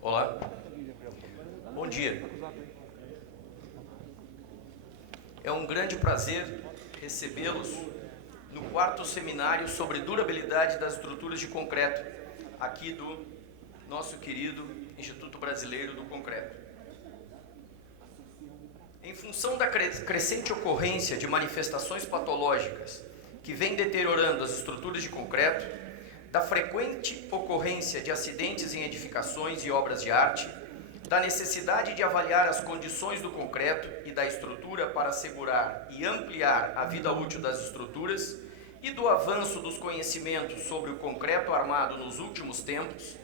Olá, bom dia. É um grande prazer recebê-los no 4º seminário sobre durabilidade das estruturas de concreto, aqui do nosso querido Instituto Brasileiro do Concreto. Em função da crescente ocorrência de manifestações patológicas que vêm deteriorando as estruturas de concreto, da frequente ocorrência de acidentes em edificações e obras de arte, da necessidade de avaliar as condições do concreto e da estrutura para assegurar e ampliar a vida útil das estruturas e do avanço dos conhecimentos sobre o concreto armado nos últimos tempos,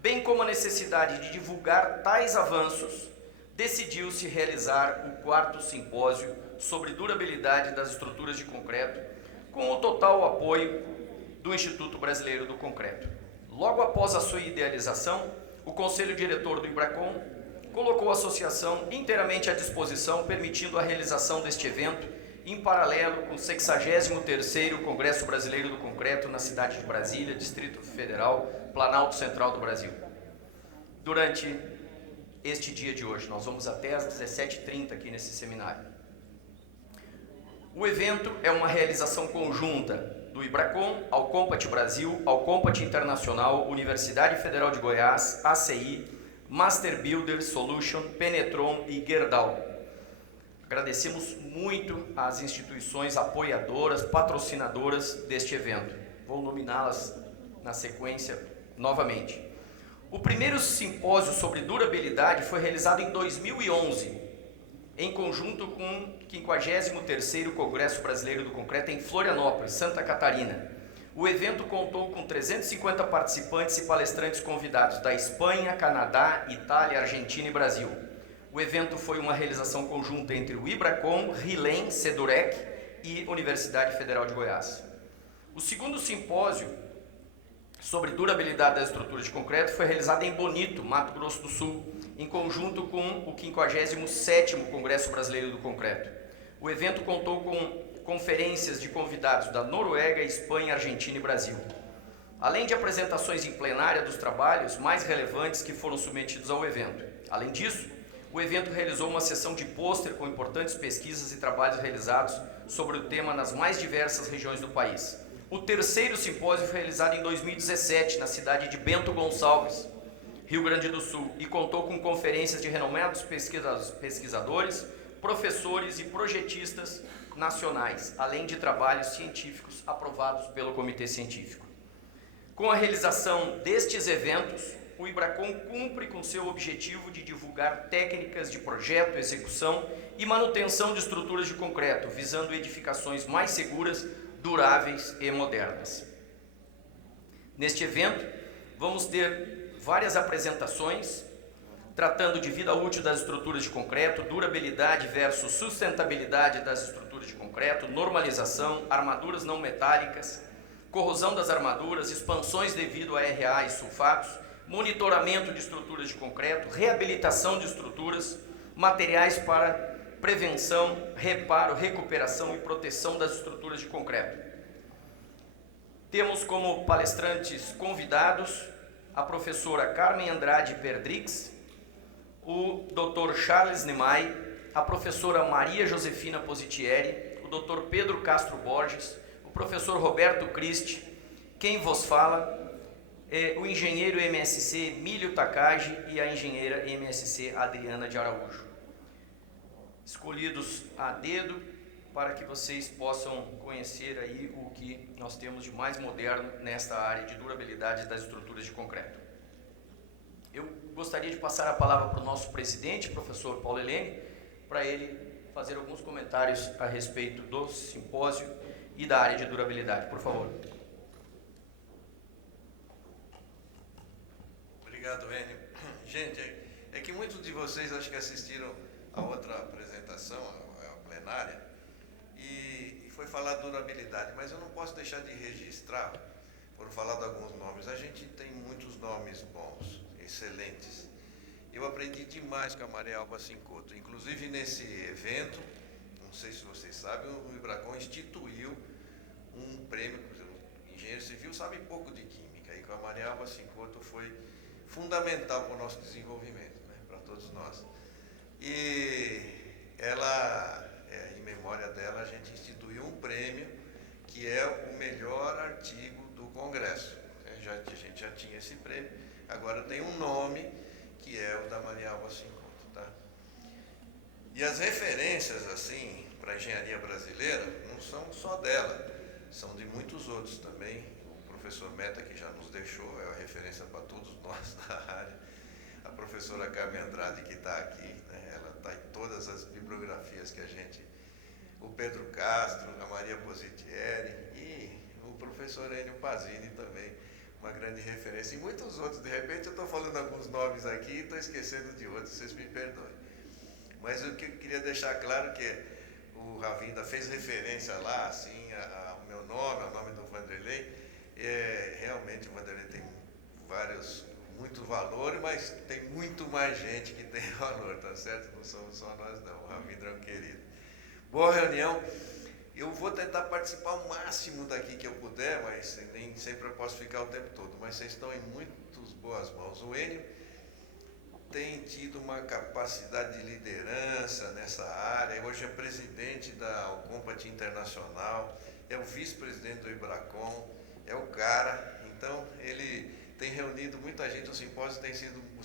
bem como a necessidade de divulgar tais avanços, decidiu-se realizar o 4º simpósio sobre durabilidade das estruturas de concreto, com o total apoio do Instituto Brasileiro do Concreto. Logo após a sua idealização, o Conselho Diretor do IBRACON colocou a associação inteiramente à disposição, permitindo a realização deste evento em paralelo com o 63º Congresso Brasileiro do Concreto na cidade de Brasília, Distrito Federal, Planalto Central do Brasil. Durante este dia de hoje, nós vamos até às 17h30 aqui nesse seminário. O evento é uma realização conjunta do IBRACON, Alcompat Brasil, Alcompat Internacional, Universidade Federal de Goiás, ACI, Master Builder Solution, Penetron e Gerdau. Agradecemos muito às instituições apoiadoras, patrocinadoras deste evento. Vou nominá-las na sequência novamente. O primeiro simpósio sobre durabilidade foi realizado em 2011, em conjunto com o 53º Congresso Brasileiro do Concreto em Florianópolis, Santa Catarina. O evento contou com 350 participantes e palestrantes convidados da Espanha, Canadá, Itália, Argentina e Brasil. O evento foi uma realização conjunta entre o IBRACON, RILEM, SEDUREC e Universidade Federal de Goiás. O segundo simpósio sobre durabilidade das estruturas de concreto foi realizado em Bonito, Mato Grosso do Sul, em conjunto com o 57º Congresso Brasileiro do Concreto. O evento contou com conferências de convidados da Noruega, Espanha, Argentina e Brasil, além de apresentações em plenária dos trabalhos mais relevantes que foram submetidos ao evento. Além disso, o evento realizou uma sessão de pôster com importantes pesquisas e trabalhos realizados sobre o tema nas mais diversas regiões do país. O terceiro simpósio foi realizado em 2017, na cidade de Bento Gonçalves, Rio Grande do Sul, e contou com conferências de renomados pesquisadores, professores e projetistas nacionais, além de trabalhos científicos aprovados pelo Comitê Científico. Com a realização destes eventos, o IBRACON cumpre com seu objetivo de divulgar técnicas de projeto, execução e manutenção de estruturas de concreto, visando edificações mais seguras, duráveis e modernas. Neste evento, vamos ter várias apresentações tratando de vida útil das estruturas de concreto, durabilidade versus sustentabilidade das estruturas de concreto, normalização, armaduras não metálicas, corrosão das armaduras, expansões devido a RA e sulfatos, monitoramento de estruturas de concreto, reabilitação de estruturas, materiais para prevenção, reparo, recuperação e proteção das estruturas de concreto. Temos como palestrantes convidados a professora Carmen Andrade Perdrix, o Dr. Charles Nemay, a professora Maria Josefina Positieri, o Dr. Pedro Castro Borges, o professor Roberto Christi, quem vos fala é o engenheiro MSc Milho Takagi e a engenheira MSc Adriana de Araújo. Escolhidos a dedo para que vocês possam conhecer aí o que nós temos de mais moderno nesta área de durabilidade das estruturas de concreto. Eu gostaria de passar a palavra para o nosso presidente, professor Paulo Helene, para ele fazer alguns comentários a respeito do simpósio e da área de durabilidade. Por favor. Obrigado, Enio. Gente, é que muitos de vocês acho que assistiram a outra apresentação, a plenária, e foi falar de durabilidade, mas eu não posso deixar de registrar, por falar de alguns nomes. A gente tem muitos nomes bons, excelentes. Eu aprendi demais com a Maria Alba Cincoto. Inclusive, nesse evento, não sei se vocês sabem, o IBRACON instituiu um prêmio. O engenheiro civil sabe pouco de química, e com a Maria Alba Cincoto foi fundamental para o nosso desenvolvimento, né, para todos nós. E ela, em memória dela, a gente instituiu um prêmio que é o melhor artigo do Congresso. A gente já tinha esse prêmio, agora tem um nome que é o da Maria Alba Cincoto, tá? E as referências, assim, para a engenharia brasileira, não são só dela, são de muitos outros também. O professor Meta, que já nos deixou, é a referência para todos nós da área. A professora Carmen Andrade, que está aqui, né, ela está em todas as bibliografias que a gente... O Pedro Castro, a Maria Positieri e o professor Enio Pazini também, uma grande referência. E muitos outros, de repente eu estou falando alguns nomes aqui e estou esquecendo de outros, vocês me perdoem. Mas o que eu queria deixar claro que o Ravinda fez referência lá, assim, ao meu nome, ao nome do Vanderlei. Realmente o Vanderlei tem muito valor, mas tem muito mais gente que tem valor, tá certo? Não somos só nós não, o Ravinda é um querido. Boa reunião. Eu vou tentar participar o máximo daqui que eu puder, mas nem sempre eu posso ficar o tempo todo. Mas vocês estão em muitas boas mãos. O Enio tem tido uma capacidade de liderança nessa área. Hoje é presidente da Alcompat Internacional, é o vice-presidente do Ibracon, é o cara. Então, ele tem reunido muita gente. Os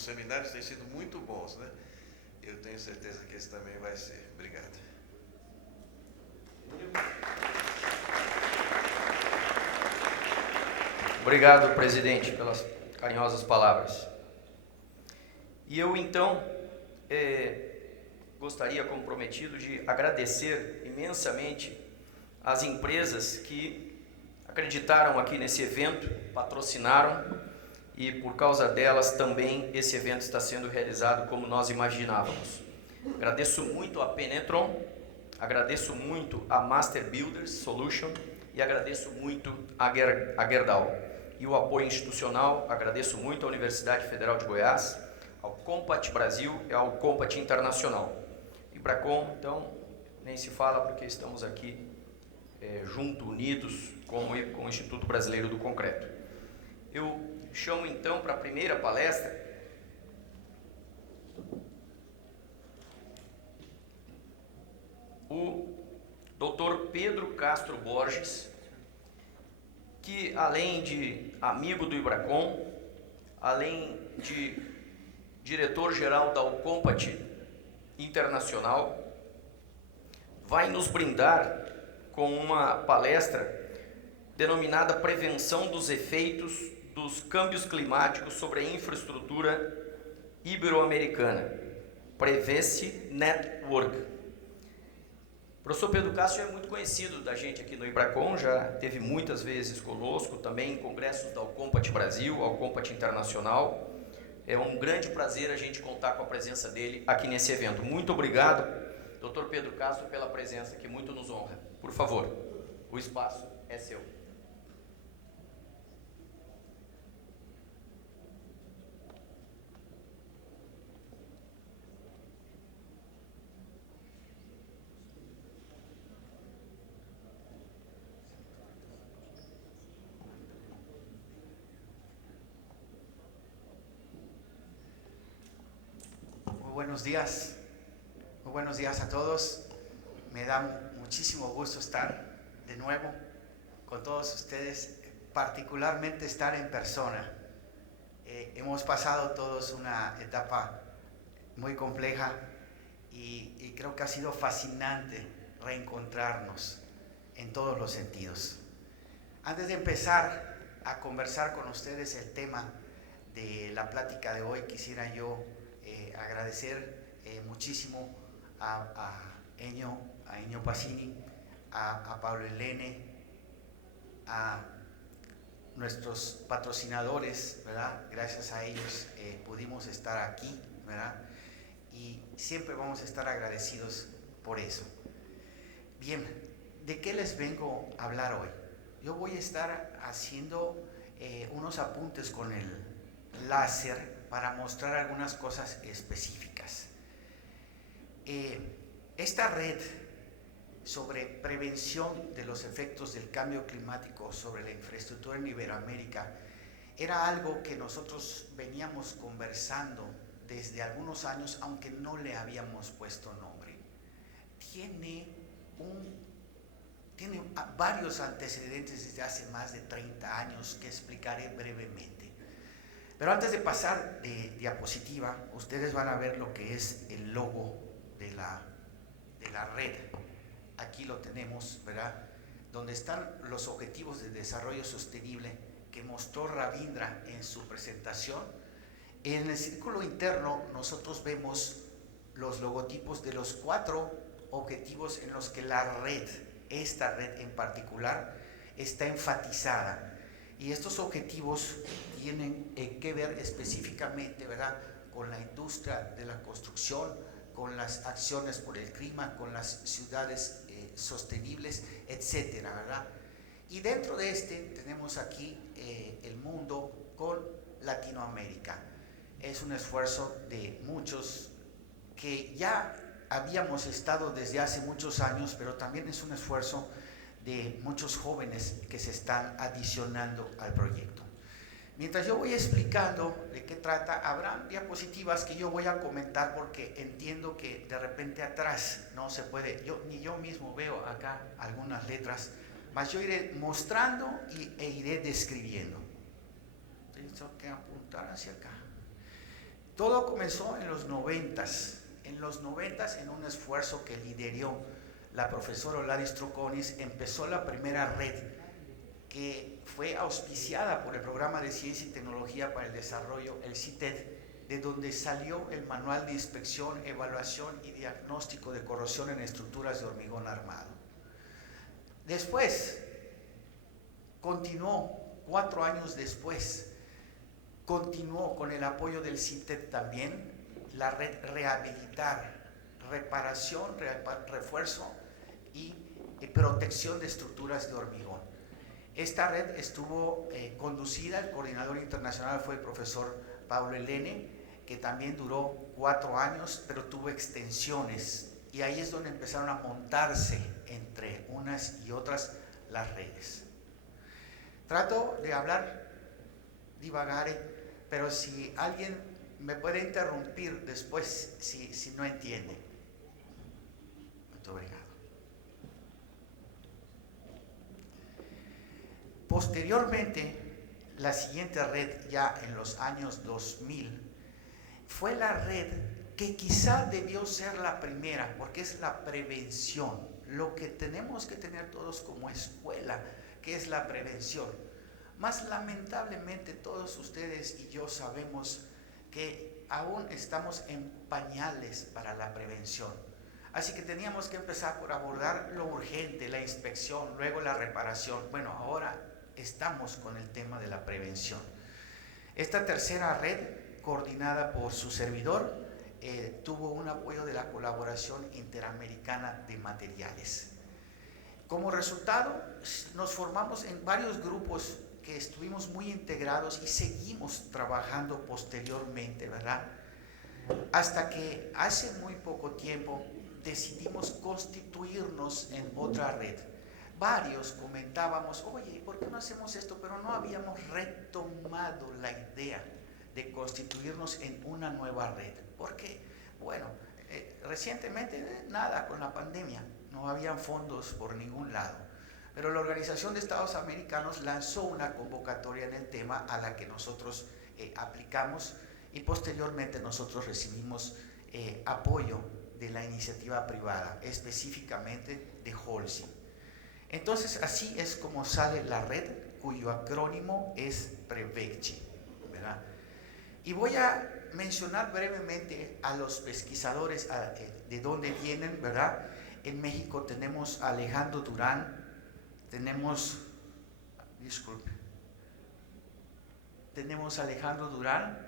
seminários têm sido muito bons, né? Eu tenho certeza que esse também vai ser. Obrigado. Obrigado, presidente, pelas carinhosas palavras. E eu, então, gostaria, como prometido, de agradecer imensamente as empresas que acreditaram aqui nesse evento, patrocinaram, e por causa delas também esse evento está sendo realizado como nós imaginávamos. Agradeço muito a Penetron, agradeço muito a Master Builders Solution e agradeço muito a Gerdau. E o apoio institucional, agradeço muito à Universidade Federal de Goiás, ao Compat Brasil e ao Compat Internacional. Ibracon, então, nem se fala porque estamos aqui juntos, unidos, com o Instituto Brasileiro do Concreto. Eu chamo então para a primeira palestra o Dr. Pedro Castro Borges, que além de amigo do Ibracon, além de diretor-geral da Alcompat Internacional, vai nos brindar com uma palestra denominada Prevenção dos Efeitos dos Câmbios Climáticos sobre a Infraestrutura Ibero-Americana, Prevece Network. O professor Pedro Castro é muito conhecido da gente aqui no Ibracon, já teve muitas vezes conosco, também em congressos da Alcompat Brasil, Alcompat Internacional. É um grande prazer a gente contar com a presença dele aqui nesse evento. Muito obrigado, Dr. Pedro Castro, pela presença que muito nos honra. Por favor, o espaço é seu. Muy buenos días a todos. Me da muchísimo gusto estar de nuevo con todos ustedes, particularmente estar en persona. Hemos pasado todos una etapa muy compleja y creo que ha sido fascinante reencontrarnos en todos los sentidos. Antes de empezar a conversar con ustedes el tema de la plática de hoy, quisiera yo agradecer muchísimo a Enio Pazini, a Pablo Elene, a nuestros patrocinadores, ¿verdad? Gracias a ellos pudimos estar aquí, ¿verdad? Y siempre vamos a estar agradecidos por eso. Bien, ¿de qué les vengo a hablar hoy? Yo voy a estar haciendo unos apuntes con el láser para mostrar algunas cosas específicas. Esta red sobre prevención de los efectos del cambio climático sobre la infraestructura en Iberoamérica era algo que nosotros veníamos conversando desde algunos años, aunque no le habíamos puesto nombre. Tiene varios antecedentes desde hace más de 30 años que explicaré brevemente. Pero antes de pasar de diapositiva, ustedes van a ver lo que es el logo de la red. Aquí lo tenemos, ¿verdad? Donde están los objetivos de desarrollo sostenible que mostró Ravindra en su presentación. En el círculo interno nosotros vemos los logotipos de los 4 objetivos en los que la red, esta red en particular, está enfatizada. Y estos objetivos tienen que ver específicamente, ¿verdad?, con la industria de la construcción, con las acciones por el clima, con las ciudades sostenibles, etcétera, ¿verdad? Y dentro de tenemos aquí el mundo con Latinoamérica. Es un esfuerzo de muchos que ya habíamos estado desde hace muchos años, pero también es un esfuerzo de muchos jóvenes que se están adicionando al proyecto. Mientras yo voy explicando de qué trata, habrá diapositivas que yo voy a comentar porque entiendo que de repente atrás no se puede, ni yo mismo veo acá algunas letras, mas yo iré mostrando e iré describiendo. Tengo que apuntar hacia acá. Todo comenzó en los 90s. En los 90s, en un esfuerzo que lideró la profesora Oladis Troconis, empezó la primera red que fue auspiciada por el Programa de Ciencia y Tecnología para el Desarrollo, el CITED, de donde salió el Manual de Inspección, Evaluación y Diagnóstico de Corrosión en Estructuras de Hormigón Armado. Después, continuó, 4 años después, continuó con el apoyo del CITED también, la red Rehabilitar, Reparación, Refuerzo y Protección de Estructuras de Hormigón. Esta red estuvo conducida, el coordinador internacional fue el profesor Pablo Elene, que también duró 4 años, pero tuvo extensiones, y ahí es donde empezaron a montarse entre unas y otras las redes. Trato de hablar, divagare, pero si alguien me puede interrumpir después si no entiende. Muito obrigado. Posteriormente, la siguiente red, ya en los años 2000, fue la red que quizá debió ser la primera, porque es la prevención, lo que tenemos que tener todos como escuela, que es la prevención. Más lamentablemente todos ustedes y yo sabemos que aún estamos en pañales para la prevención. Así que teníamos que empezar por abordar lo urgente, la inspección, luego la reparación. Bueno, ahora estamos con el tema de la prevención. Esta tercera red, coordinada por su servidor, tuvo un apoyo de la Colaboración Interamericana de Materiales. Como resultado, nos formamos en varios grupos que estuvimos muy integrados y seguimos trabajando posteriormente, ¿verdad? Hasta que hace muy poco tiempo decidimos constituirnos en otra red. Varios comentábamos, oye, ¿por qué no hacemos esto? Pero no habíamos retomado la idea de constituirnos en una nueva red. ¿Por qué? Bueno, recientemente nada con la pandemia, no habían fondos por ningún lado. Pero la Organización de Estados Americanos lanzó una convocatoria en el tema a la que nosotros aplicamos, y posteriormente nosotros recibimos apoyo de la iniciativa privada, específicamente de Holcim. Entonces, así es como sale la red, cuyo acrónimo es PREVECCHI, ¿verdad? Y voy a mencionar brevemente a los pesquisadores de dónde vienen, ¿verdad? En México tenemos a Alejandro Durán, tenemos a Alejandro Durán,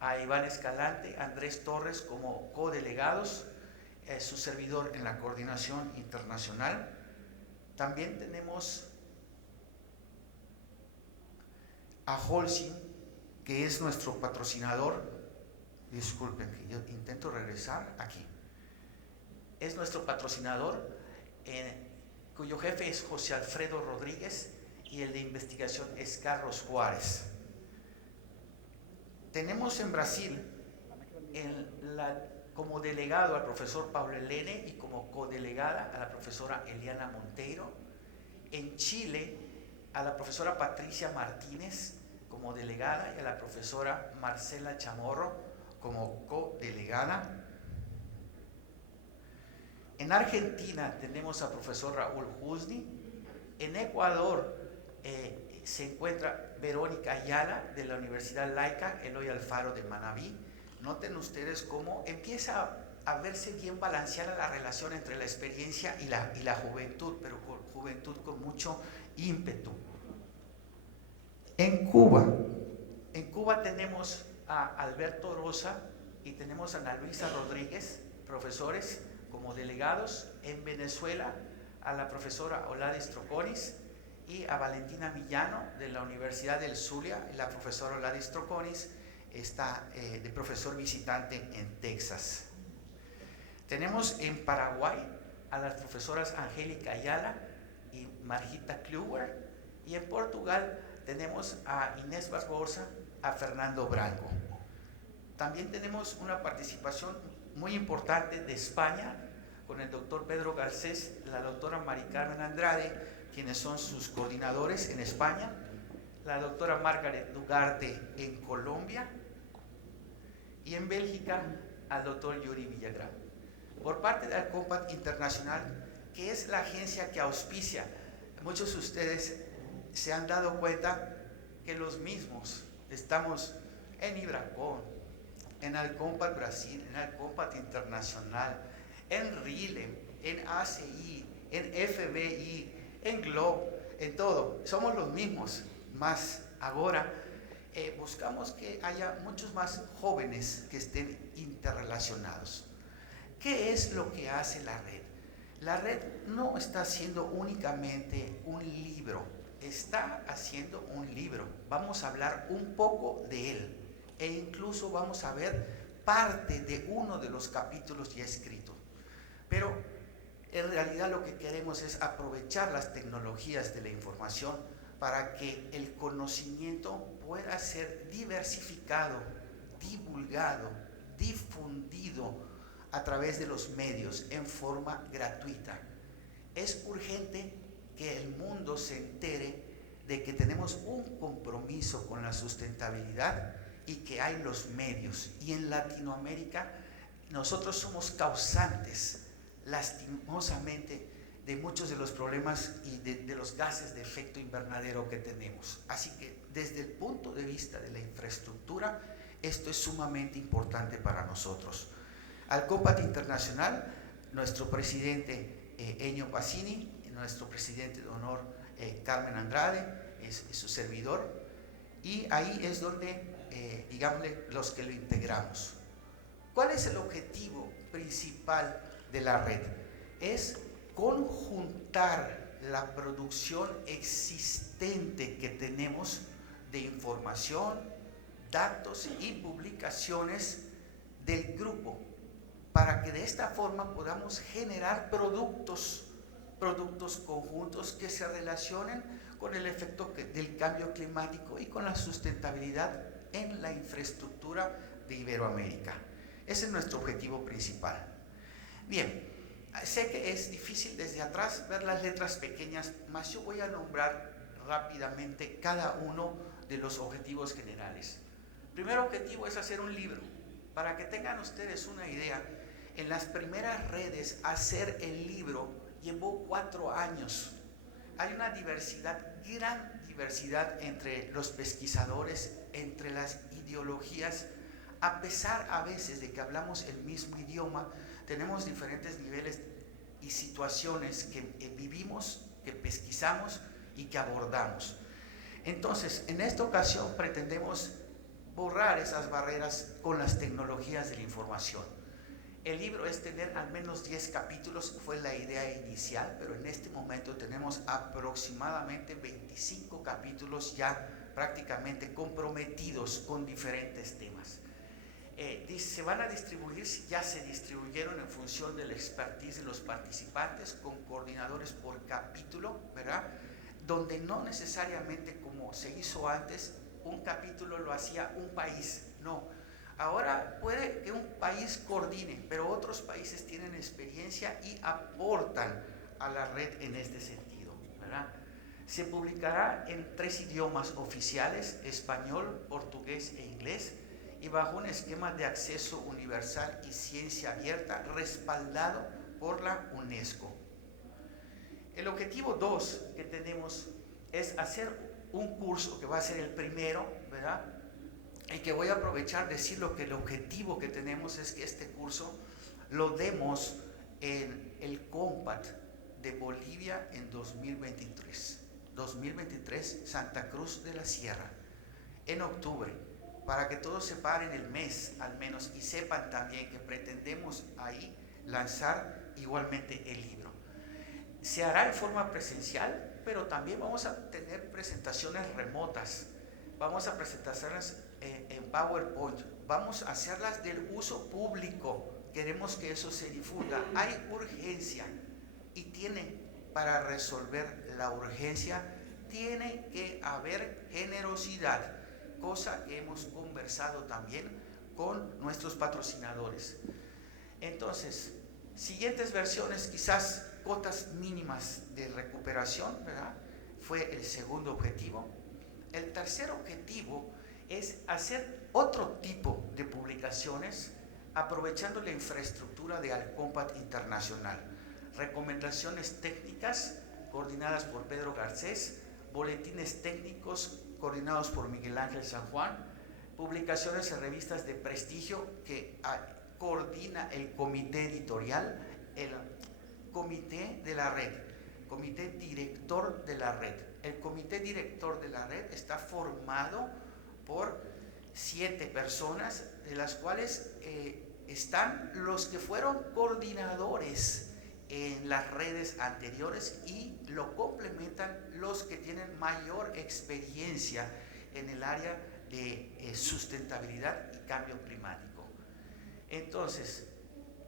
a Iván Escalante, Andrés Torres como codelegados, su servidor en la coordinación internacional. También tenemos a Holcim, que es nuestro patrocinador. Disculpen que yo intento regresar aquí. Es nuestro patrocinador cuyo jefe es José Alfredo Rodríguez y el de investigación es Carlos Juárez. Tenemos en Brasil como delegado al profesor Paulo Helene y como codelegada a la profesora Eliana Monteiro. En Chile a la profesora Patricia Martínez como delegada y a la profesora Marcela Chamorro como codelegada. En Argentina tenemos al profesor Raúl Husni. En Ecuador se encuentra Verónica Ayala de la Universidad Laica Eloy Alfaro de Manabí. Noten ustedes cómo empieza a verse bien balanceada la relación entre la experiencia y la juventud, pero juventud con mucho ímpetu. En Cuba tenemos a Alberto Rosa y tenemos a Ana Luisa Rodríguez, profesores como delegados. En Venezuela a la profesora Oladis Troconis y a Valentina Millano de la Universidad del Zulia. La profesora Oladis Troconis está de profesor visitante en Texas. Tenemos en Paraguay a las profesoras Angélica Ayala y Margita Kluwer, y en Portugal tenemos a Inés Barbosa, a Fernando Branco. También tenemos una participación muy importante de España con el doctor Pedro Garcés, la doctora Mari Carmen Andrade, quienes son sus coordinadores en España, la doctora Margaret Dugarte en Colombia y en Bélgica al doctor Yuri Villagrán. Por parte de Alcompat Internacional, que es la agencia que auspicia, muchos de ustedes se han dado cuenta que los mismos estamos en Ibracon, en Alcompat Brasil, en Alcompat Internacional, en RILEM, en ACI, en FBI, en GLOB, en todo. Somos los mismos, más ahora buscamos que haya muchos más jóvenes que estén interrelacionados. ¿Qué es lo que hace la red? La red no está haciendo únicamente un libro, está haciendo un libro. Vamos a hablar un poco de él e incluso vamos a ver parte de uno de los capítulos ya escritos. Pero en realidad lo que queremos es aprovechar las tecnologías de la información para que el conocimiento pueda ser diversificado, divulgado, difundido a través de los medios en forma gratuita. Es urgente que el mundo se entere de que tenemos un compromiso con la sustentabilidad y que hay los medios. Y en Latinoamérica nosotros somos causantes, lastimosamente, de muchos de los problemas y de los gases de efecto invernadero que tenemos. Así que desde el punto de vista de la infraestructura, esto es sumamente importante para nosotros. Alcompat Internacional, nuestro presidente Enio Pacini, nuestro presidente de honor Carmen Andrade, es su servidor, y ahí es donde, digámosle, los que lo integramos. ¿Cuál es el objetivo principal de la red? Es conjuntar la producción existente que tenemos de información, datos y publicaciones del grupo, para que de esta forma podamos generar productos conjuntos que se relacionen con el efecto del cambio climático y con la sustentabilidad en la infraestructura de Iberoamérica. Ese es nuestro objetivo principal. Bien, sé que es difícil desde atrás ver las letras pequeñas, mas yo voy a nombrar rápidamente cada uno de los objetivos generales. El primer objetivo es hacer un libro. Para que tengan ustedes una idea, en las primeras redes hacer el libro llevó 4 años. Hay una diversidad, gran diversidad entre los pesquisadores, entre las ideologías. A pesar a veces de que hablamos el mismo idioma, tenemos diferentes niveles y situaciones que vivimos, que pesquisamos y que abordamos. Entonces, en esta ocasión pretendemos borrar esas barreras con las tecnologías de la información. El libro es tener al menos 10 capítulos, fue la idea inicial, pero en este momento tenemos aproximadamente 25 capítulos ya prácticamente comprometidos con diferentes temas. se van a distribuir, ya se distribuyeron en función del expertise de los participantes, con coordinadores por capítulo, ¿verdad? Donde no necesariamente, como se hizo antes, un capítulo lo hacía un país, no. Ahora puede que un país coordine, pero otros países tienen experiencia y aportan a la red en este sentido, ¿verdad? Se publicará en 3 idiomas oficiales: español, portugués e inglés, y bajo un esquema de acceso universal y ciencia abierta respaldado por la UNESCO. El objetivo 2 que tenemos es hacer un curso que va a ser el primero, ¿verdad? Y que voy a aprovechar decirlo, que el objetivo que tenemos es que este curso lo demos en el COMPAT de Bolivia en 2023. 2023, Santa Cruz de la Sierra, en octubre, para que todos se paren el mes al menos y sepan también que pretendemos ahí lanzar igualmente el libro. Se hará en forma presencial, pero también vamos a tener presentaciones remotas. Vamos a presentarlas en PowerPoint. Vamos a hacerlas del uso público. Queremos que eso se difunda. Hay urgencia y para resolver la urgencia tiene que haber generosidad, cosa que hemos conversado también con nuestros patrocinadores. Entonces, siguientes versiones, quizás cotas mínimas de recuperación, ¿verdad? Fue el segundo objetivo. El tercer objetivo es hacer otro tipo de publicaciones aprovechando la infraestructura de Alcompat Internacional. Recomendaciones técnicas coordinadas por Pedro Garcés, boletines técnicos coordinados por Miguel Ángel San Juan, publicaciones en revistas de prestigio que coordina el comité editorial, el comité de la red, comité director de la red. El comité director de la red está formado por 7 personas, de las cuales están los que fueron coordinadores en las redes anteriores y lo complementan los que tienen mayor experiencia en el área de sustentabilidad y cambio climático. Entonces,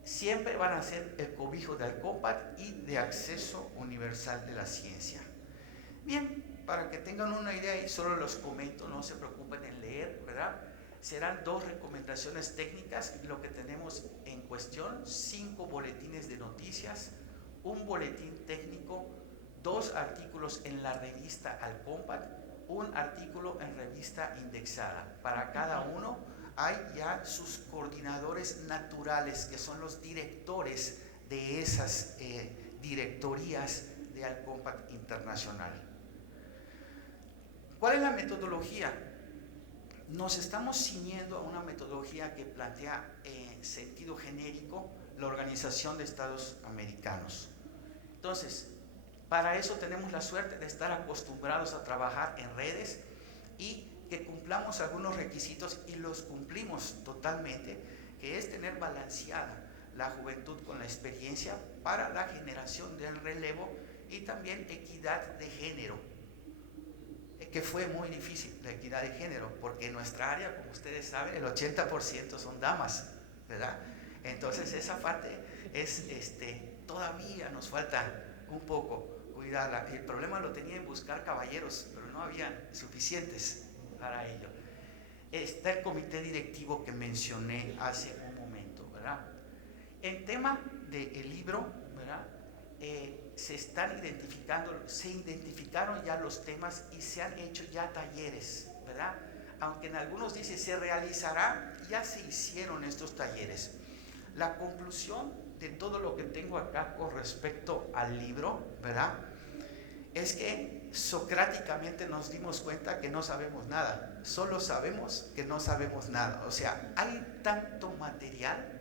siempre van a ser el cobijo de Alcompat y de acceso universal de la ciencia. Bien, para que tengan una idea, y solo los comento, no se preocupen en leer, ¿verdad? Serán 2 recomendaciones técnicas, lo que tenemos en cuestión: 5 boletines de noticias, un boletín técnico, 2 artículos en la revista Alcompat, un artículo en revista indexada. Para cada uno hay ya sus coordinadores naturales, que son los directores de esas directorías de Alcompat Internacional. ¿Cuál es la metodología? Nos estamos ciñendo a una metodología que plantea en sentido genérico la Organización de Estados Americanos. Entonces, para eso tenemos la suerte de estar acostumbrados a trabajar en redes y que cumplamos algunos requisitos, y los cumplimos totalmente, que es tener balanceada la juventud con la experiencia para la generación del relevo, y también equidad de género, que fue muy difícil la equidad de género, porque en nuestra área, como ustedes saben, el 80% son damas, ¿verdad? Entonces esa parte es, todavía nos falta un poco cuidarla. El problema lo tenía en buscar caballeros, pero no habían suficientes para ello. Está el comité directivo que mencioné hace un momento, ¿verdad? En tema del libro, ¿verdad? Se identificaron ya los temas y se han hecho ya talleres, ¿verdad? Aunque en algunos dice se realizará, ya se hicieron estos talleres. La conclusión de todo lo que tengo acá con respecto al libro, ¿verdad?, es que socráticamente nos dimos cuenta que no sabemos nada, solo sabemos que no sabemos nada. O sea, hay tanto material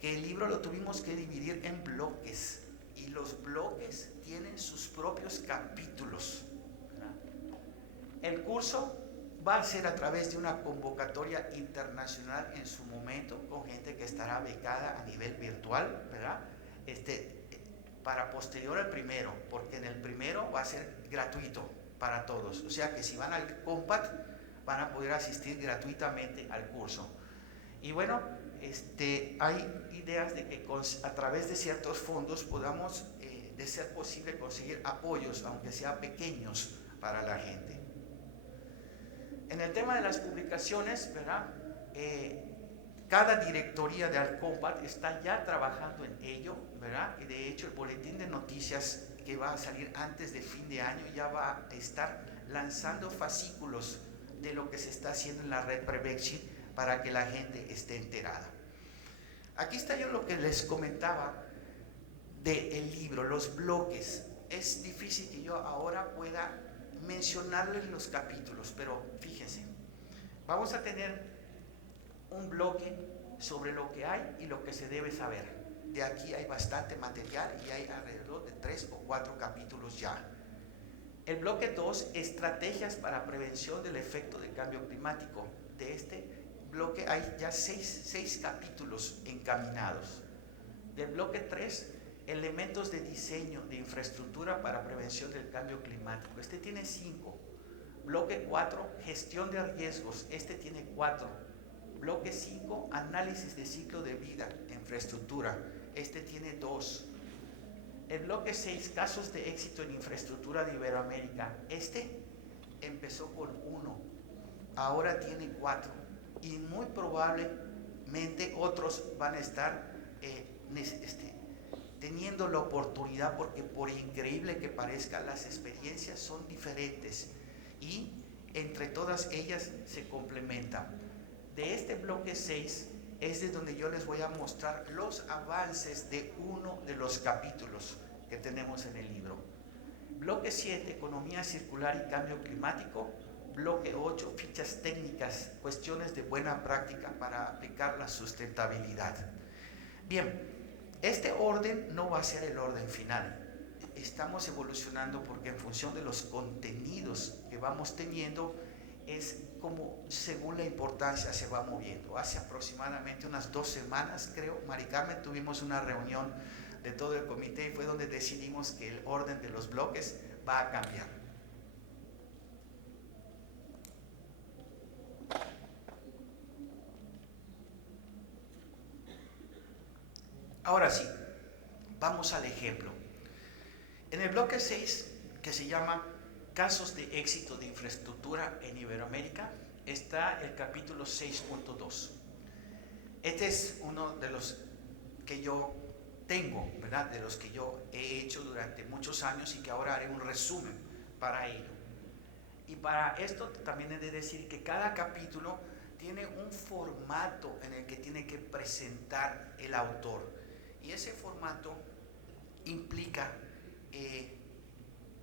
que el libro lo tuvimos que dividir en bloques, y los bloques tienen sus propios capítulos, ¿verdad? El curso va a ser a través de una convocatoria internacional en su momento, con gente que estará becada a nivel virtual, ¿verdad? Para posterior al primero, porque en el primero va a ser gratuito para todos. O sea que si van al COMPAT van a poder asistir gratuitamente al curso. Y bueno, hay ideas de que a través de ciertos fondos podamos, de ser posible, conseguir apoyos, aunque sean pequeños, para la gente. En el tema de las publicaciones, ¿verdad? Cada directoría de Alcompat está ya trabajando en ello, ¿verdad? Y de hecho el boletín de noticias que va a salir antes de fin de año ya va a estar lanzando fascículos de lo que se está haciendo en la red Prevexit para que la gente esté enterada. Aquí está yo lo que les comentaba del libro, los bloques. Es difícil que yo ahora pueda mencionarles los capítulos, pero fíjense, vamos a tener un bloque sobre lo que hay y lo que se debe saber. De aquí hay bastante material y hay alrededor de 3 o 4 capítulos ya. El bloque 2, estrategias para prevención del efecto del cambio climático. De este bloque hay ya 6 capítulos encaminados. Del bloque 3, elementos de diseño de infraestructura para prevención del cambio climático. Este tiene 5. Bloque 4, gestión de riesgos. Este tiene 4. Bloque 5, análisis de ciclo de vida, infraestructura. Este tiene 2. El bloque 6, casos de éxito en infraestructura de Iberoamérica. Este empezó con 1, ahora tiene 4. Y muy probablemente otros van a estar teniendo la oportunidad, porque por increíble que parezca, las experiencias son diferentes y entre todas ellas se complementan. De este bloque 6 es de donde yo les voy a mostrar los avances de uno de los capítulos que tenemos en el libro. Bloque 7, economía circular y cambio climático. Bloque 8, fichas técnicas, cuestiones de buena práctica para aplicar la sustentabilidad. Bien, este orden no va a ser el orden final. Estamos evolucionando porque en función de los contenidos que vamos teniendo es como según la importancia se va moviendo. Hace aproximadamente unas 2 semanas, creo, Mari Carmen, tuvimos una reunión de todo el comité y fue donde decidimos que el orden de los bloques va a cambiar. Ahora sí, vamos al ejemplo. En el bloque 6, que se llama Casos de éxito de infraestructura en Iberoamérica, está el capítulo 6.2. Este es uno de los que yo tengo, ¿verdad? De los que yo he hecho durante muchos años y que ahora haré un resumen para ello. Y para esto también he de decir que cada capítulo tiene un formato en el que tiene que presentar el autor. Y ese formato implica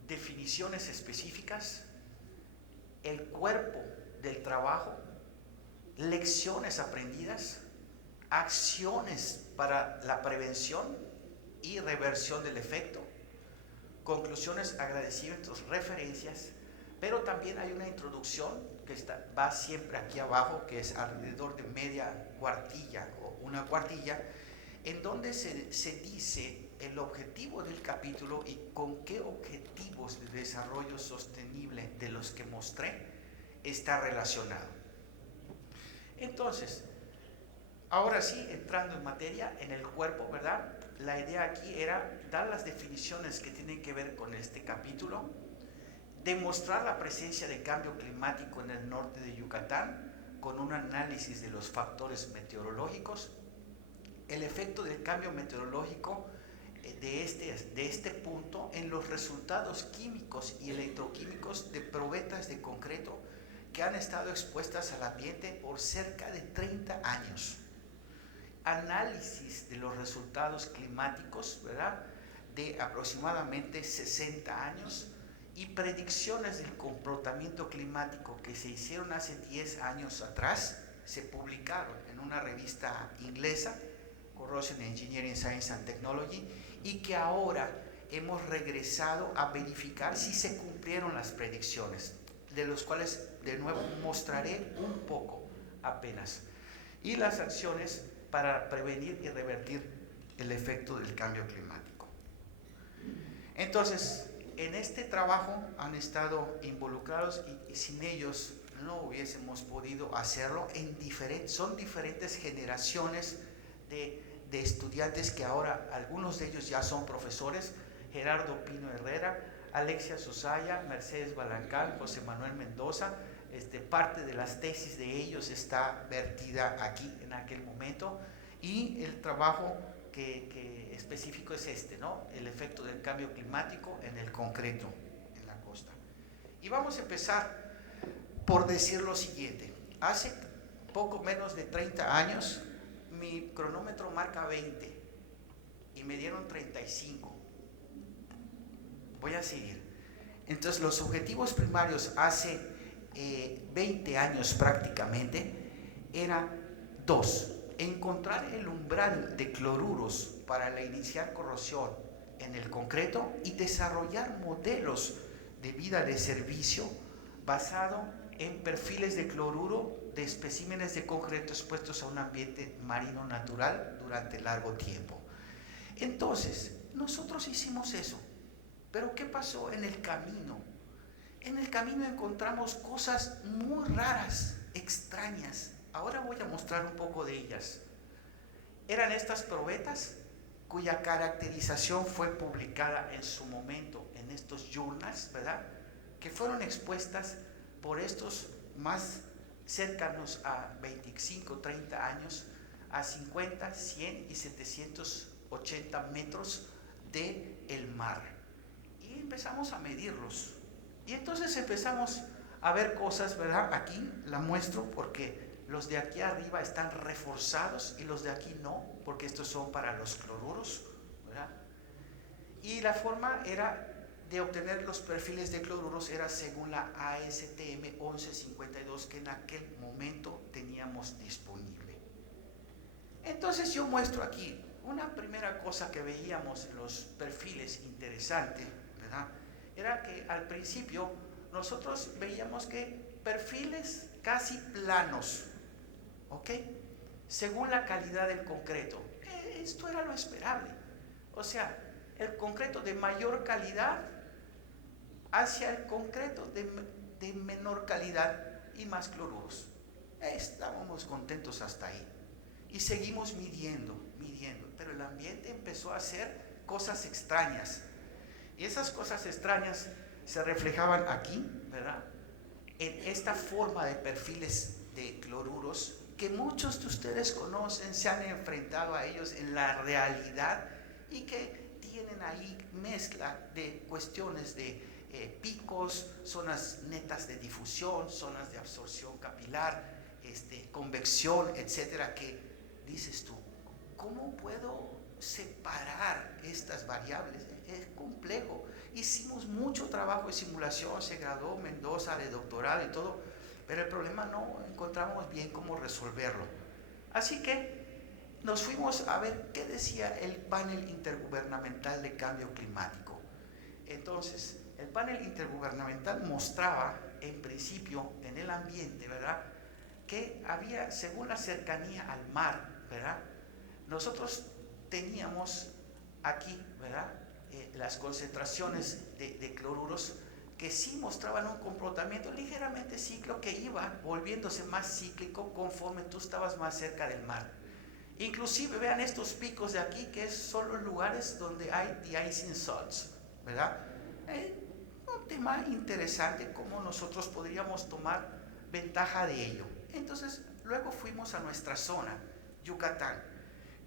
definiciones específicas, el cuerpo del trabajo, lecciones aprendidas, acciones para la prevención y reversión del efecto, conclusiones, agradecimientos, referencias, pero también hay una introducción que va siempre aquí abajo, que es alrededor de media cuartilla o una cuartilla, en donde se dice el objetivo del capítulo y con qué objetivos de desarrollo sostenible de los que mostré está relacionado. Entonces, ahora sí, entrando en materia, en el cuerpo, ¿verdad? La idea aquí era dar las definiciones que tienen que ver con este capítulo, demostrar la presencia de cambio climático en el norte de Yucatán con un análisis de los factores meteorológicos, el efecto del cambio meteorológico de este punto en los resultados químicos y electroquímicos de probetas de concreto que han estado expuestas al ambiente por cerca de 30 años. Análisis de los resultados climáticos, ¿verdad?, de aproximadamente 60 años y predicciones del comportamiento climático que se hicieron hace 10 años atrás, se publicaron en una revista inglesa, Corrosion Engineering Science and Technology, y que ahora hemos regresado a verificar si se cumplieron las predicciones, de los cuales de nuevo mostraré un poco apenas, y las acciones para prevenir y revertir el efecto del cambio climático. Entonces, en este trabajo han estado involucrados y sin ellos no hubiésemos podido hacerlo. Son diferentes generaciones de estudiantes que ahora algunos de ellos ya son profesores: Gerardo Pino Herrera, Alexia Susaya, Mercedes Balancán, José Manuel Mendoza. Parte de las tesis de ellos está vertida aquí en aquel momento, y el trabajo que específico es ¿no? El efecto del cambio climático en el concreto en la costa. Y vamos a empezar por decir lo siguiente. Hace poco menos de 30 años mi cronómetro marca 20 y me dieron 35. Voy a seguir. Entonces los objetivos primarios hace 20 años prácticamente eran dos: encontrar el umbral de cloruros para iniciar corrosión en el concreto y desarrollar modelos de vida de servicio basado en perfiles de cloruro de especímenes de concreto expuestos a un ambiente marino natural durante largo tiempo. Entonces, nosotros hicimos eso, pero ¿qué pasó en el camino? En el camino encontramos cosas muy raras, extrañas. Ahora voy a mostrar un poco de ellas. Eran estas probetas cuya caracterización fue publicada en su momento en estos journals, ¿verdad? Que fueron expuestas por estos más cercanos a 25, 30 años, a 50, 100 y 780 metros del mar. Y empezamos a medirlos. Y entonces empezamos a ver cosas, ¿verdad? Aquí la muestro porque los de aquí arriba están reforzados y los de aquí no, porque estos son para los cloruros, ¿verdad? Y la forma era de obtener los perfiles de cloruros era según la ASTM 1152 que en aquel momento teníamos disponible. Entonces yo muestro aquí una primera cosa que veíamos en los perfiles interesante, ¿verdad? Era que al principio nosotros veíamos que perfiles casi planos, ¿ok? Según la calidad del concreto. Esto era lo esperable. O sea, el concreto de mayor calidad hacia el concreto de menor calidad y más cloruros. Estábamos contentos hasta ahí. Y seguimos midiendo, pero el ambiente empezó a hacer cosas extrañas. Y esas cosas extrañas se reflejaban aquí, ¿verdad? En esta forma de perfiles de cloruros que muchos de ustedes conocen, se han enfrentado a ellos en la realidad y que tienen ahí mezcla de cuestiones de picos, zonas netas de difusión, zonas de absorción capilar, convección, etcétera, que dices tú, ¿cómo puedo separar estas variables? Es complejo. Hicimos mucho trabajo de simulación, se graduó Mendoza de doctorado y todo, pero el problema no encontramos bien cómo resolverlo. Así que nos fuimos a ver qué decía el panel intergubernamental de cambio climático. Entonces, el panel intergubernamental mostraba, en principio, en el ambiente, ¿verdad?, que había, según la cercanía al mar, ¿verdad?, nosotros teníamos aquí, ¿verdad?, las concentraciones de cloruros que sí mostraban un comportamiento ligeramente cíclico que iba volviéndose más cíclico conforme tú estabas más cerca del mar. Inclusive vean estos picos de aquí, que son los lugares donde hay de-icing salts, ¿verdad? Un tema interesante, cómo nosotros podríamos tomar ventaja de ello. Entonces, luego fuimos a nuestra zona, Yucatán.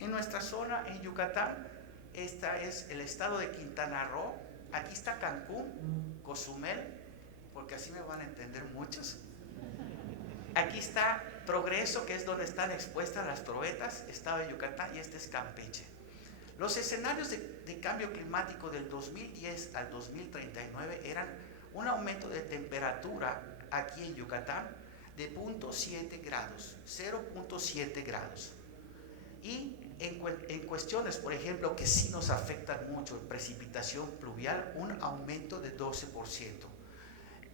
En nuestra zona, en Yucatán, esta es el estado de Quintana Roo. Aquí está Cancún, Cozumel, porque así me van a entender muchos. Aquí está Progreso, que es donde están expuestas las probetas, estado de Yucatán, y este es Campeche. Los escenarios de cambio climático del 2010 al 2039 eran un aumento de temperatura aquí en Yucatán de 0.7 grados, 0.7 grados. Y en cuestiones, por ejemplo, que sí nos afectan mucho, precipitación pluvial, un aumento de 12%.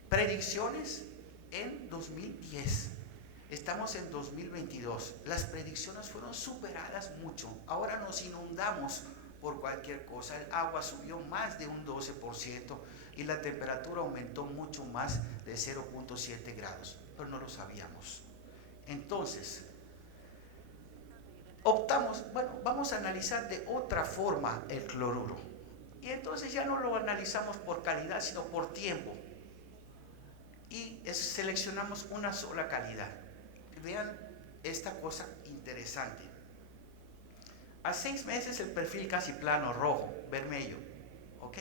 Predicciones en 2010. Estamos en 2022. Las predicciones fueron superadas mucho. Ahora nos inundamos por cualquier cosa. El agua subió más de un 12% y la temperatura aumentó mucho más de 0.7 grados. pero no lo sabíamos. Entonces, optamos, bueno, vamos a analizar de otra forma el cloruro. Y entonces ya no lo analizamos por calidad, sino por tiempo. Y seleccionamos una sola calidad. Vean esta cosa interesante. A 6 meses el perfil casi plano, rojo, vermelho, ¿ok?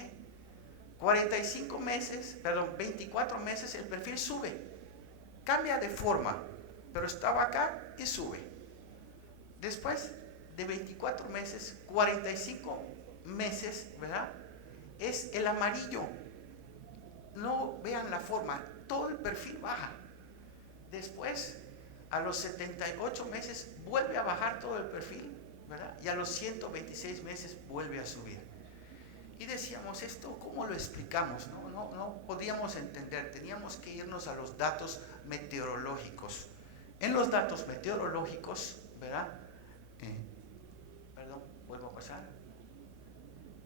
24 meses el perfil sube, cambia de forma, pero estaba acá y sube. Después de 24 meses, 45 meses, ¿verdad? Es el amarillo. No vean la forma, todo el perfil baja. Después, a los 78 meses, vuelve a bajar todo el perfil, ¿verdad? Y a los 126 meses vuelve a subir. Y decíamos, ¿esto cómo lo explicamos? No podíamos entender, teníamos que irnos a los datos meteorológicos. En los datos meteorológicos, ¿verdad? Perdón, ¿vuelvo a pasar?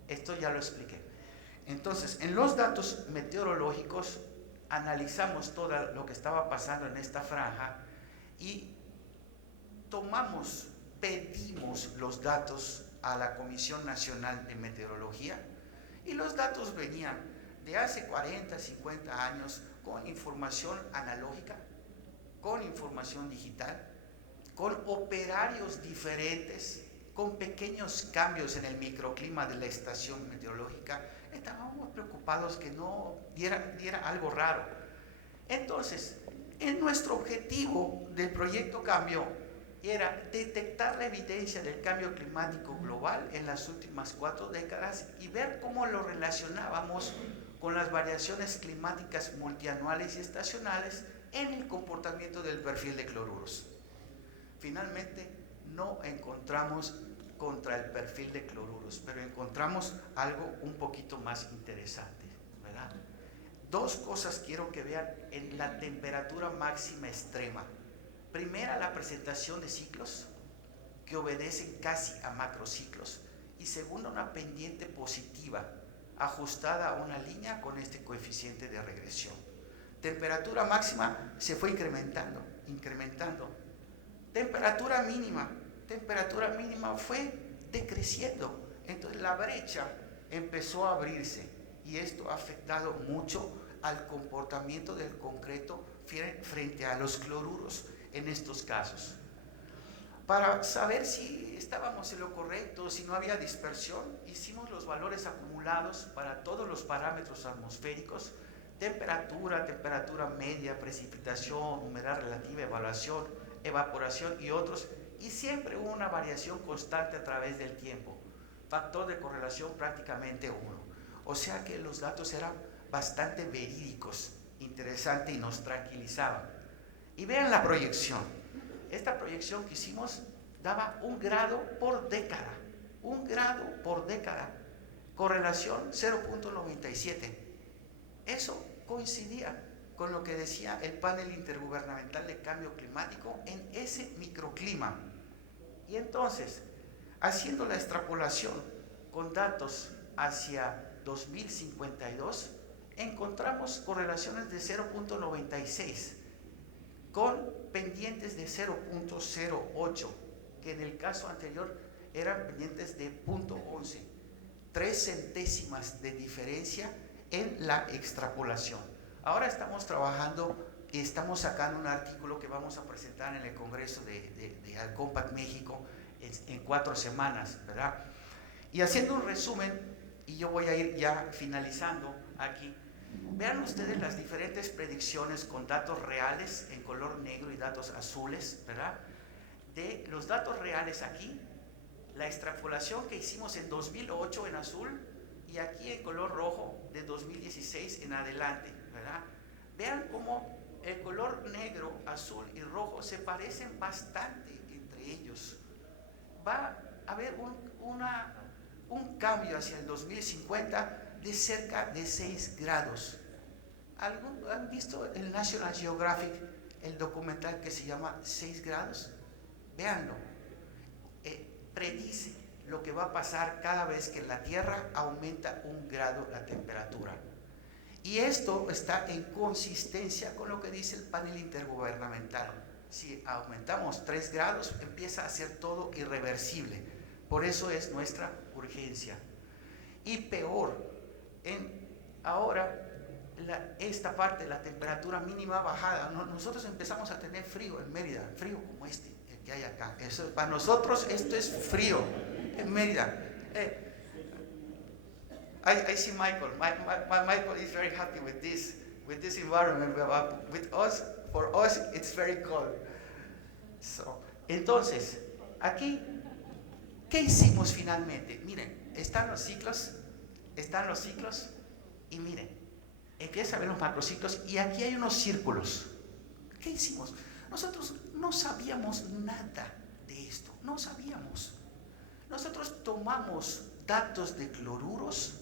Esto ya lo expliqué. Entonces, en los datos meteorológicos analizamos todo lo que estaba pasando en esta franja y pedimos los datos a la Comisión Nacional de Meteorología, y los datos venían de hace 40, 50 años con información analógica, con información digital, con operarios diferentes, con pequeños cambios en el microclima de la estación meteorológica. Estábamos preocupados que no diera algo raro. Entonces, nuestro objetivo del proyecto Cambio era detectar la evidencia del cambio climático global en las últimas 4 décadas y ver cómo lo relacionábamos con las variaciones climáticas multianuales y estacionales en el comportamiento del perfil de cloruros. Finalmente, no encontramos contra el perfil de cloruros, pero encontramos algo un poquito más interesante, ¿verdad? 2 cosas quiero que vean en la temperatura máxima extrema. Primera, la presentación de ciclos que obedecen casi a macrociclos. Y segunda, una pendiente positiva ajustada a una línea con este coeficiente de regresión. Temperatura máxima se fue incrementando. Temperatura mínima fue decreciendo. Entonces la brecha empezó a abrirse y esto ha afectado mucho al comportamiento del concreto frente a los cloruros en estos casos. Para saber si estábamos en lo correcto, si no había dispersión, hicimos los valores acumulados para todos los parámetros atmosféricos: temperatura media, precipitación, humedad relativa, evaporación y otros, y siempre hubo una variación constante a través del tiempo. Factor de correlación prácticamente 1. O sea que los datos eran bastante verídicos, interesante, y nos tranquilizaban. Y vean la proyección. Esta proyección que hicimos daba 1 grado por década. 1 grado por década. Correlación 0.97. Eso coincidía con lo que decía el panel intergubernamental de cambio climático en ese microclima. Y entonces, haciendo la extrapolación con datos hacia 2052, encontramos correlaciones de 0.96 con pendientes de 0.08, que en el caso anterior eran pendientes de 0.11, 3 centésimas de diferencia en la extrapolación. Ahora estamos trabajando y estamos sacando un artículo que vamos a presentar en el Congreso de Alcompac México en 4 semanas, ¿verdad? Y haciendo un resumen, y yo voy a ir ya finalizando aquí. Vean ustedes las diferentes predicciones con datos reales en color negro y datos azules, ¿verdad? De los datos reales aquí, la extrapolación que hicimos en 2008 en azul y aquí en color rojo de 2016 en adelante, ¿verdad? Vean cómo el color negro, azul y rojo se parecen bastante entre ellos. Va a haber un cambio hacia el 2050 de cerca de 6 grados. ¿Han visto el National Geographic, el documental que se llama 6 grados? Véanlo. Predice lo que va a pasar cada vez que en la Tierra aumenta 1 grado la temperatura. Y esto está en consistencia con lo que dice el panel intergubernamental. Si aumentamos 3 grados, empieza a ser todo irreversible. Por eso es nuestra urgencia. Y peor, ahora esta parte, la temperatura mínima bajada, nosotros empezamos a tener frío en Mérida, frío como el que hay acá. Para nosotros esto es frío en Mérida. I see Michael. Michael is very happy with this environment. For us, it's very cold. Entonces, aquí, ¿qué hicimos finalmente? Miren, están los ciclos, y miren, empieza a ver los macrociclos, y aquí hay unos círculos. ¿Qué hicimos? Nosotros no sabíamos nada de esto, no sabíamos. Nosotros tomamos datos de cloruros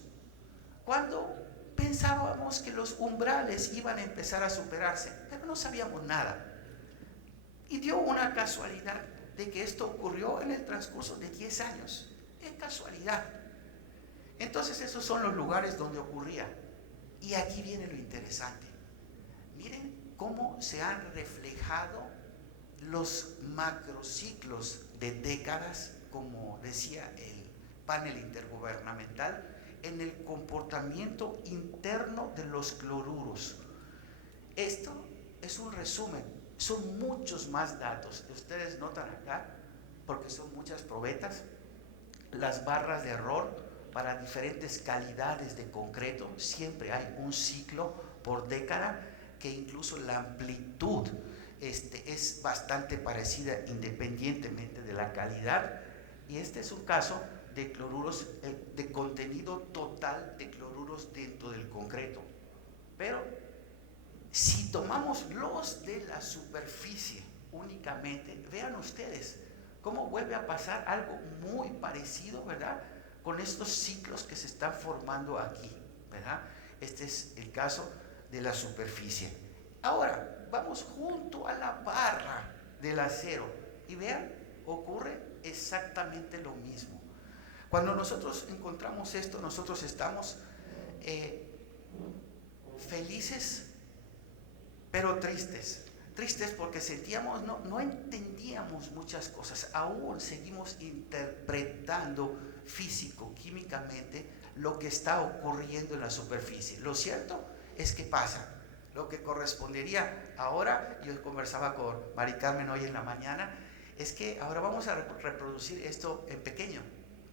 cuando pensábamos que los umbrales iban a empezar a superarse, pero no sabíamos nada. Y dio una casualidad de que esto ocurrió en el transcurso de 10 años. Es casualidad. Entonces esos son los lugares donde ocurría. Y aquí viene lo interesante. Miren cómo se han reflejado los macrociclos de décadas, como decía el panel intergubernamental, en el comportamiento interno de los cloruros. Esto es un resumen, son muchos más datos. Ustedes notan acá, porque son muchas probetas, las barras de error para diferentes calidades de concreto. Siempre hay un ciclo por década que incluso la amplitud es bastante parecida independientemente de la calidad. Y este es un caso de cloruros, de contenido total de cloruros dentro del concreto. Pero si tomamos los de la superficie únicamente, vean ustedes cómo vuelve a pasar algo muy parecido, ¿verdad?, con estos ciclos que se están formando aquí, ¿verdad? Este es el caso de la superficie. Ahora, vamos junto a la barra del acero y vean, ocurre exactamente lo mismo. Cuando nosotros encontramos esto, nosotros estamos felices, pero tristes. Tristes porque sentíamos, no entendíamos muchas cosas. Aún seguimos interpretando físico-químicamente lo que está ocurriendo en la superficie. Lo cierto es que pasa. Lo que correspondería ahora, yo conversaba con Mari Carmen hoy en la mañana, es que ahora vamos a reproducir esto en pequeño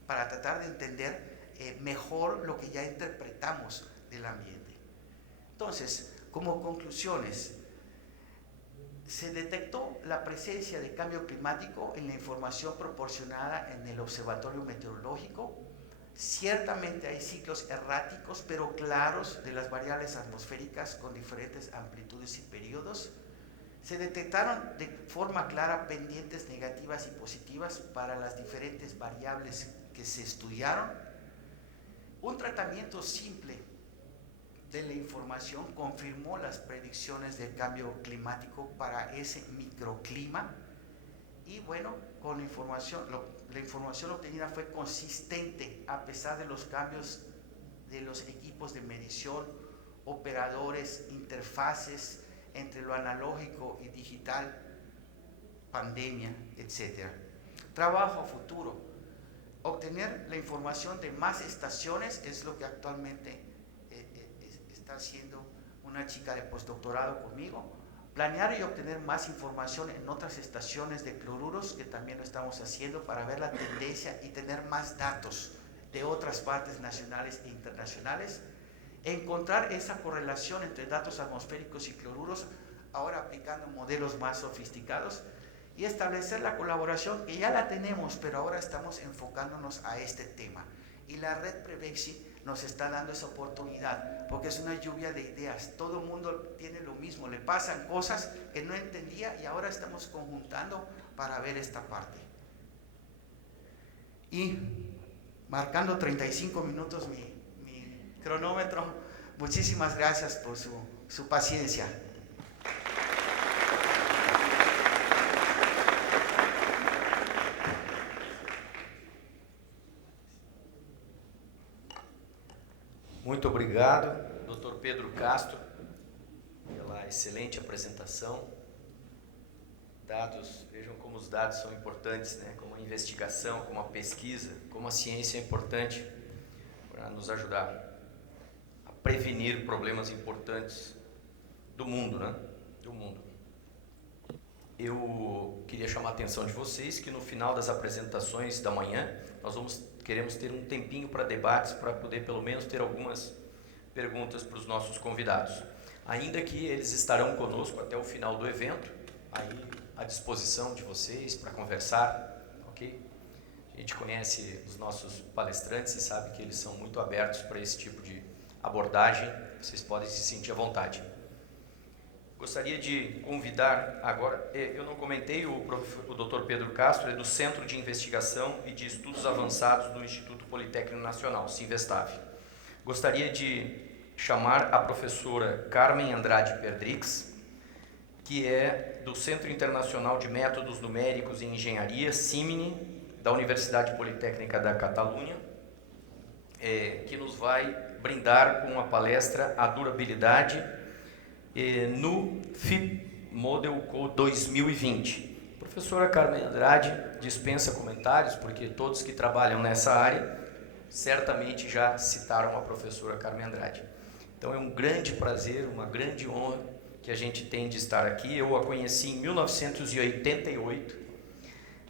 para tratar de entender mejor lo que ya interpretamos del ambiente. Entonces, como conclusiones, se detectó la presencia de cambio climático en la información proporcionada en el Observatorio Meteorológico. Ciertamente hay ciclos erráticos pero claros de las variables atmosféricas con diferentes amplitudes y periodos. Se detectaron de forma clara pendientes negativas y positivas para las diferentes variables que se estudiaron. Un tratamiento simple de la información confirmó las predicciones del cambio climático para ese microclima y bueno, con la información obtenida fue consistente a pesar de los cambios de los equipos de medición, operadores, interfaces entre lo analógico y digital, pandemia, etc. Trabajo a futuro. Obtener la información de más estaciones es lo que actualmente está haciendo una chica de postdoctorado conmigo. Planear y obtener más información en otras estaciones de cloruros, que también lo estamos haciendo para ver la tendencia y tener más datos de otras partes nacionales e internacionales. Encontrar esa correlación entre datos atmosféricos y cloruros, ahora aplicando modelos más sofisticados, y establecer la colaboración que ya la tenemos, pero ahora estamos enfocándonos a este tema. Y la red Prevexi nos está dando esa oportunidad, porque es una lluvia de ideas. Todo el mundo tiene lo mismo, le pasan cosas que no entendía y ahora estamos conjuntando para ver esta parte. Y marcando 35 minutos mi cronómetro, muchísimas gracias por su paciencia. Muito obrigado, Dr. Pedro Castro, pela excelente apresentação. Dados, vejam como os dados são importantes, né? Como a investigação, como a pesquisa, como a ciência é importante para nos ajudar a prevenir problemas importantes do mundo, né? Do mundo. Eu queria chamar a atenção de vocês que no final das apresentações da manhã nós queremos ter um tempinho para debates, para poder pelo menos ter algumas perguntas para os nossos convidados. Ainda que eles estarão conosco até o final do evento, aí à disposição de vocês para conversar, ok? A gente conhece os nossos palestrantes e sabe que eles são muito abertos para esse tipo de abordagem, vocês podem se sentir à vontade. Gostaria de convidar agora, eu não comentei, o Dr. Pedro Castro é do Centro de Investigação e de Estudos Avançados do Instituto Politécnico Nacional, Cinvestav. Gostaria de chamar a professora Carmen Andrade Perdrix, que é do Centro Internacional de Métodos Numéricos e Engenharia, CIMNE, da Universidade Politécnica da Catalunha, que nos vai brindar com a palestra A Durabilidade no FIT Model Code 2020. A professora Carmen Andrade dispensa comentários, porque todos que trabalham nessa área certamente já citaram a professora Carmen Andrade. Então é um grande prazer, uma grande honra que a gente tem de estar aqui. Eu a conheci em 1988,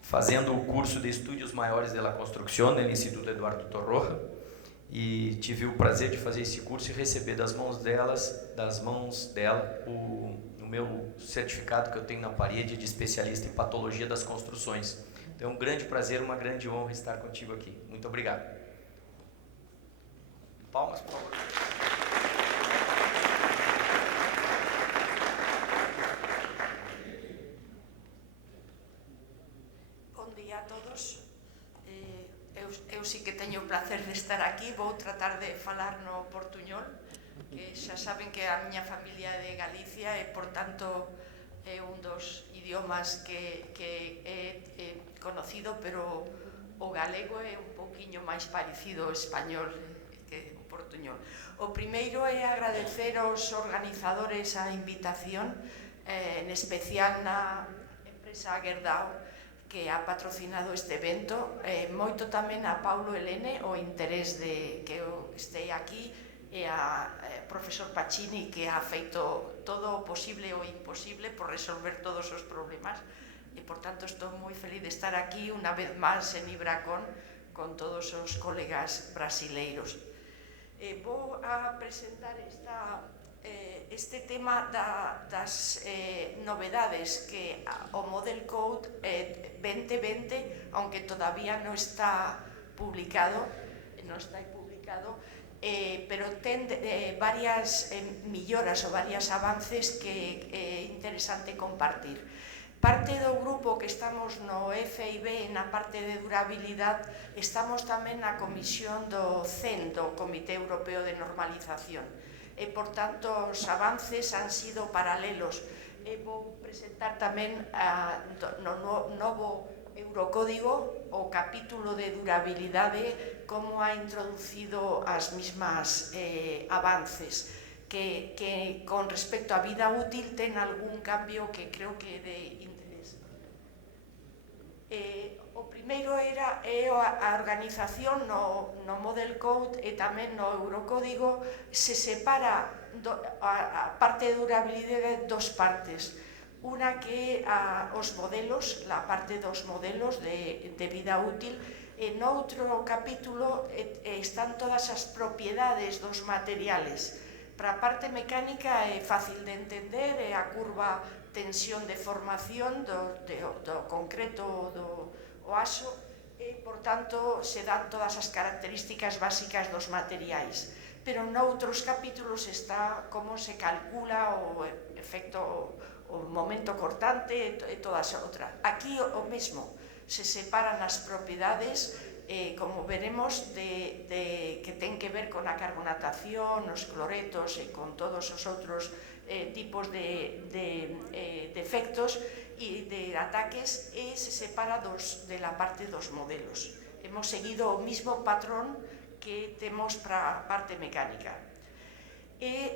fazendo o curso de Estudos Maiores de la Construcción no Instituto Eduardo Torroja, e tive o prazer de fazer esse curso e receber das mãos dela o meu certificado que eu tenho na parede de especialista em patologia das construções. Então é um grande prazer, uma grande honra estar contigo aqui. Muito obrigado. Palmas, por favor. Bom dia a todos. Eu sí que teño o placer de estar aquí. Vou tratar de falar no portuñol, que xa saben que a miña familia é de Galicia e, por tanto, é un dos idiomas que é conocido, pero o galego é un pouquiño máis parecido ao español que o portuñol. O primeiro é agradecer aos organizadores a invitación, en especial na empresa Gerdau, que ha patrocinado este evento, moito tamén a Paulo Helene o interés de que eu este aquí, e a profesor Pacini, que ha feito todo o posible o imposible por resolver todos os problemas, e por tanto estou moi feliz de estar aquí unha vez máis en Ibracon con todos os colegas brasileiros. Vou a presentar este tema das novedades que o Model Code 2020, aunque todavía no está publicado, pero ten varias melloras ou varios avances que é interesante compartir. Parte do grupo que estamos no FIB na parte de durabilidade, estamos tamén na comisión do CEN, do Comité Europeo de Normalización. E, por tanto, os avances han sido paralelos. E vou presentar tamén no novo Eurocódigo o capítulo de durabilidade, como ha introducido as mismas avances, que con respecto á vida útil ten algún cambio que creo que é de interés. O primeiro é a organización no Model Code e tamén no Eurocódigo se separa a parte de durabilidade en dos partes. Una que é os modelos, a parte dos modelos de vida útil, e no outro capítulo están todas as propiedades dos materiales. Para a parte mecánica é fácil de entender, é a curva tensión-deformación do concreto do ASO, e, por tanto, se dan todas as características básicas dos materiais. Pero noutros capítulos está como se calcula o efecto, o momento cortante e todas as outras. Aquí o mesmo, se separan as propiedades, como veremos, que ten que ver con a carbonatación, os cloretos e con todos os outros tipos de efectos e de ataques, e se separa de la parte dos modelos. Hemos seguido o mismo patrón que temos para a parte mecánica.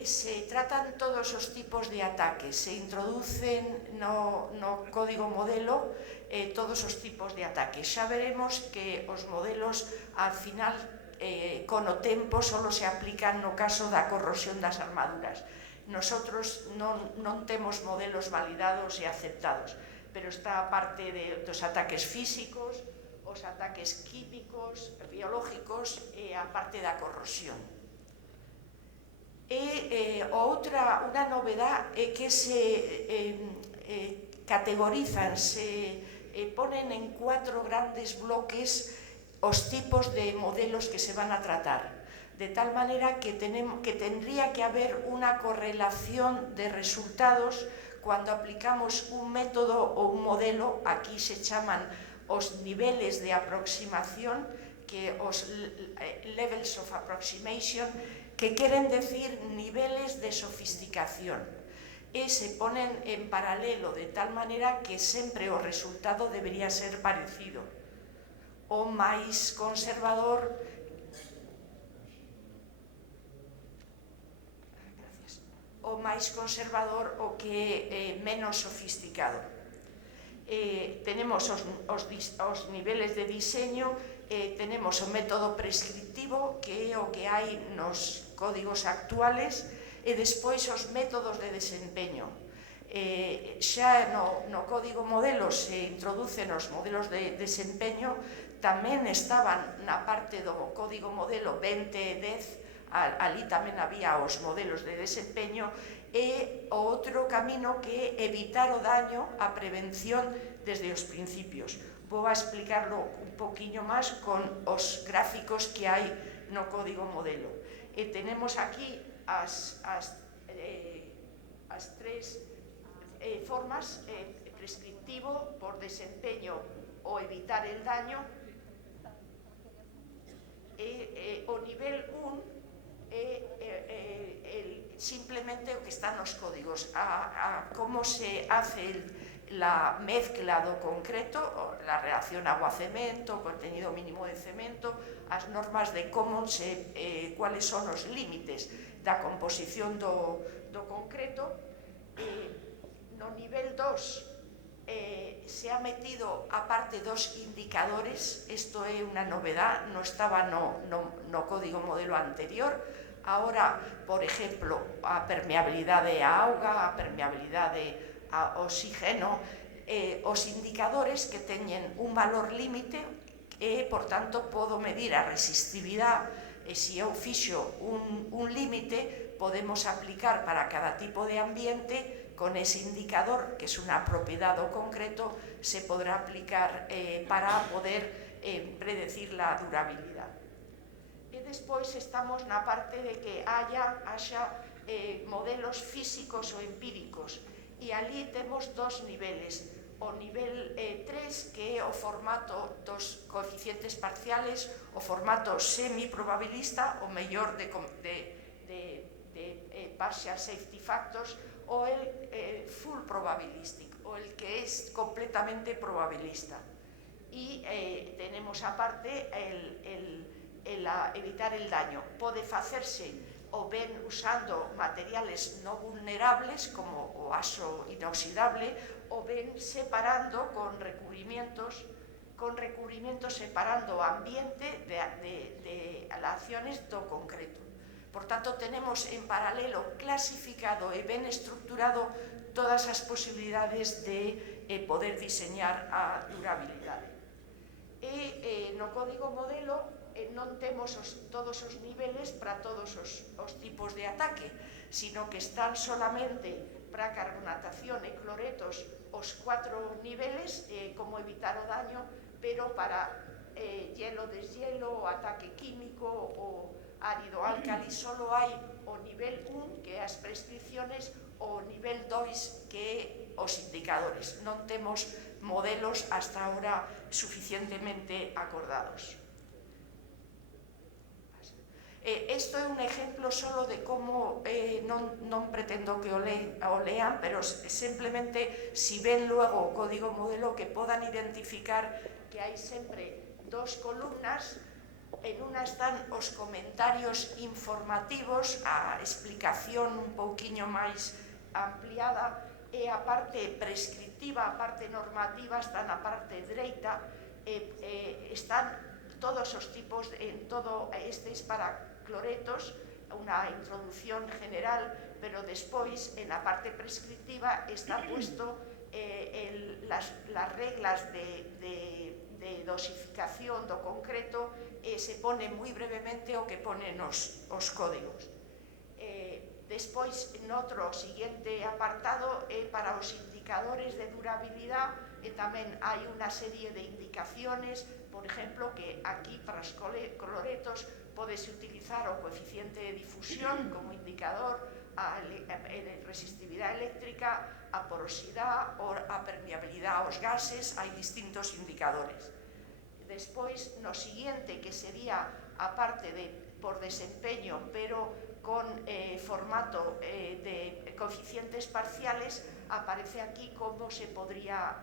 se tratan todos os tipos de ataques, se introducen no código modelo todos os tipos de ataques. Xa veremos que os modelos al final con o tempo só se aplican no caso da corrosión das armaduras. Nosotros non temos modelos validados e aceptados, pero está a parte dos ataques físicos, os ataques químicos, biológicos e a parte da corrosión. E unha novedad é que se categorizan, se ponen en 4 grandes bloques os tipos de modelos que se van a tratar, de tal manera que tendría que haber unha correlación de resultados cuando aplicamos un método ou un modelo. Aquí se chaman os niveles de aproximación, que os levels of approximation, que queren decir niveles de sofisticación, e se ponen en paralelo de tal manera que sempre o resultado debería ser parecido. O máis conservador o que é menos sofisticado. Tenemos os niveles de diseño, tenemos o método prescriptivo, que é o que hai nos códigos actuales, e despois os métodos de desempeño. Xa no código modelo se introducen os modelos de desempeño, tamén estaban na parte do código modelo 2010, ali tamén había os modelos de desempeño, e o outro camino que é evitar o daño, a prevención desde os principios. Vou a explicarlo un poquinho máis con os gráficos que hai no código modelo. E tenemos aquí as 3 formas: prescriptivo, por desempeño o evitar el daño. O nivel 1 é simplemente o que está nos códigos, como se hace la mezcla do concreto, la reacción agua-cemento, contenido mínimo de cemento, as normas de como cuáles son os límites da composición do concreto. No nivel 2 se ha metido a parte dos indicadores. Isto é unha novedad, non estaba no código modelo anterior. Ahora, por exemplo, a permeabilidade á auga, a permeabilidade ao oxígeno, os indicadores que teñen un valor límite, e, por tanto, podo medir a resistividade, e se eu fixo un límite, podemos aplicar para cada tipo de ambiente con ese indicador, que é unha propiedade do concreto, se podrá aplicar para poder predecir la durabilidade. E despois estamos na parte de que haxa modelos físicos ou empíricos, e ali temos 2 niveles. O nivel 3, que é o formato dos coeficientes parciales, o formato semi-probabilista, o mellor de partial safety factors, o el full probabilistic, o el que é completamente probabilista. E tenemos aparte evitar el daño. Pode facerse o ben usando materiales no vulnerables como o aso inoxidable, o ben separando con recubrimientos separando o ambiente de acciones do concreto. Por tanto, tenemos en paralelo clasificado e ben estructurado todas as posibilidades de poder diseñar a durabilidade. E no código modelo non temos todos os niveles para todos os tipos de ataque, sino que están solamente para carbonatación e cloretos os 4 niveles, como evitar o daño, pero para hielo-deshielo, o ataque químico, o árido-álcali, solo hai o nivel 1, que é as prescripciones, o nivel 2, que é os indicadores. Non temos modelos hasta ahora suficientemente acordados. Isto é un exemplo solo de como non pretendo que o lean, pero simplemente si ven luego o código modelo que podan identificar que hai sempre 2 columnas En una están os comentarios informativos, a explicación un pouquiño máis ampliada, e a parte prescriptiva, a parte normativa está na parte dereita, están todos os tipos, en todo estes para cloretos, unha introducción general, pero despois, en la parte prescriptiva, está puesto las reglas de dosificación do concreto, se pone moi brevemente o que ponen os códigos. Despois, noutro siguiente apartado, para os indicadores de durabilidade, tamén hai unha serie de indicaciones, por exemplo, que aquí para os cloretos podese utilizar o coeficiente de difusión como indicador, a resistividade eléctrica, a porosidade, a permeabilidade aos gases, hai distintos indicadores. Despois, no siguiente, que sería a parte por desempeño, pero con formato de coeficientes parciales, aparece aquí como se podría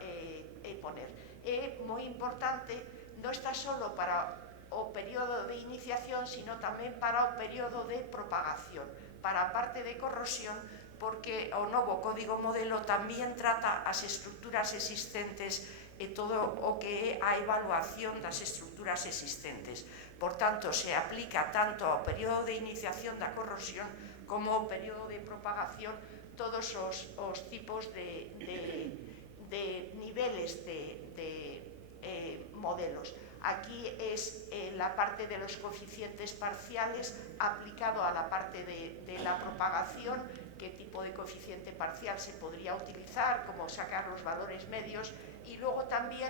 poner. É moi importante, non está solo para o período de iniciación, sino tamén para o período de propagación, para a parte de corrosión, porque o novo código modelo tamén trata as estructuras existentes e todo o que é a evaluación das estructuras existentes. Por tanto, se aplica tanto ao período de iniciación da corrosión como ao período de propagación todos os tipos de niveles de modelos. Aquí es la parte de los coeficientes parciales aplicado a la parte de la propagación, qué tipo de coeficiente parcial se podría utilizar, cómo sacar los valores medios, y luego también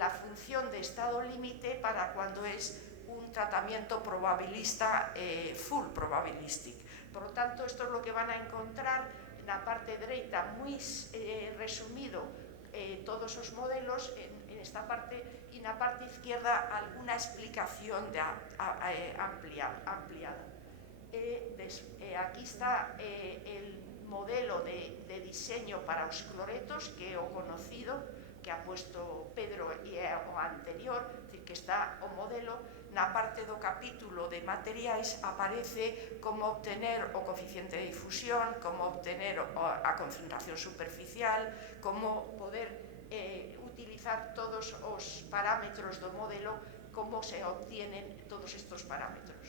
la función de estado límite para cuando es un tratamiento probabilista, full probabilistic. Por lo tanto, esto es lo que van a encontrar en la parte derecha, muy resumido, todos los modelos en esta parte, y en la parte izquierda alguna explicación ampliada. Aquí está el modelo de diseño para os cloretos que he conocido, que ha puesto Pedro o anterior, es decir, que está o modelo. Na parte do capítulo de materiais aparece como obtener o coeficiente de difusión, como obtener a concentración superficial, como poder utilizar todos os parámetros do modelo, como se obtienen todos estos parámetros.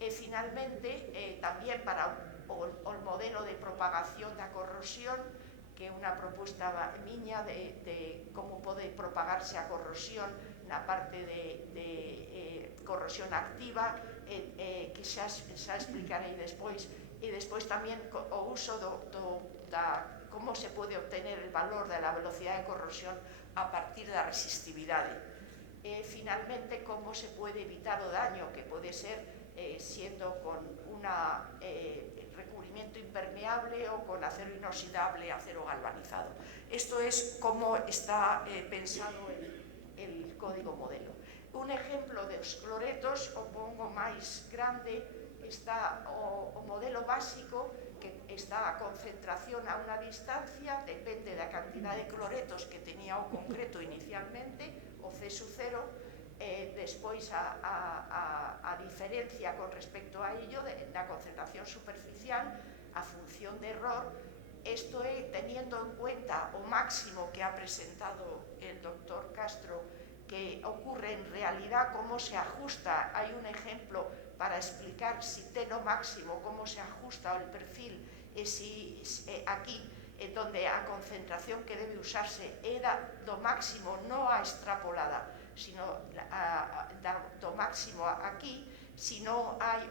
E finalmente, tamén para o modelo de propagación da corrosión, que é unha proposta miña de como pode propagarse a corrosión na parte de corrosión activa, que xa explicarei despois, e despois tamén o uso como se pode obtener el valor da velocidade de corrosión a partir da resistividade. Finalmente, como se pode evitar o daño que pode ser siendo con un recubrimiento impermeable o con acero inoxidable, acero galvanizado. Esto es como está pensado el código modelo. Un ejemplo de los cloretos, o pongo máis grande, está o modelo básico, que está a concentración a unha distancia, depende da cantidad de cloretos que tenía o concreto inicialmente, o C sub 0, despois a diferencia con respecto a ello da concentración superficial, a función de error. Esto é teniendo en cuenta o máximo que ha presentado el doctor Castro, que ocurre en realidad, cómo se ajusta. Hay un ejemplo para explicar si ten o máximo, cómo se ajusta el perfil, aquí, donde a concentración que debe usarse era do máximo, no a extrapolada, sino do máximo aquí. Si no hay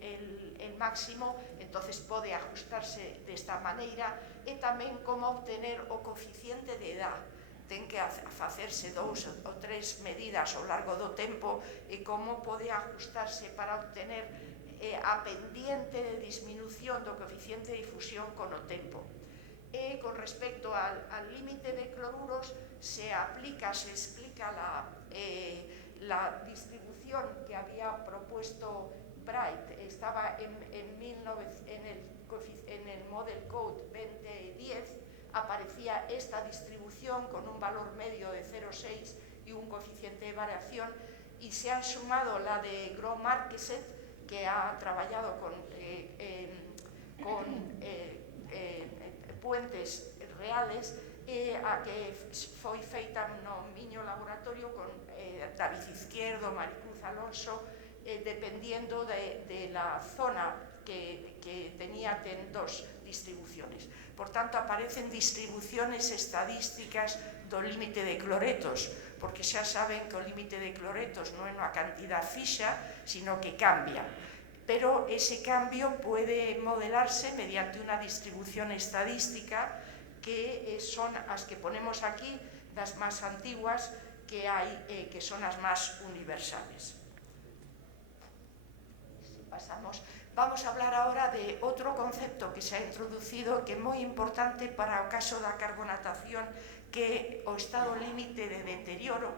el máximo, entonces pode ajustarse desta maneira. E tamén como obtener o coeficiente de edad. Ten que facerse 2 ou 3 medidas ao largo do tempo, e como pode ajustarse para obtener a pendiente de disminución do coeficiente de difusión con o tempo. E con respecto al límite de cloruros, se explica la distribución que había propuesto Bright. Estaba en el Model Code 2010, aparecía esta distribución con un valor medio de 0,6 y un coeficiente de variación, y se han sumado la de Gro Marqueset, que ha traballado con puentes reales, a que foi feita no miño laboratorio con David Izquierdo, Maricruz Alonso, dependiendo de la zona que tenía dos distribuciones. Por tanto, aparecen distribuciones estadísticas do límite de cloretos, porque xa saben que o límite de cloretos non é unha cantidad fixa, sino que cambia. Pero ese cambio puede modelarse mediante una distribución estadística que son as que ponemos aquí, das más antiguas que hai, que son as más universales. Pasamos. Vamos a hablar ahora de outro concepto que se ha introducido que é moi importante para o caso da carbonatación, que o estado límite de deterioro.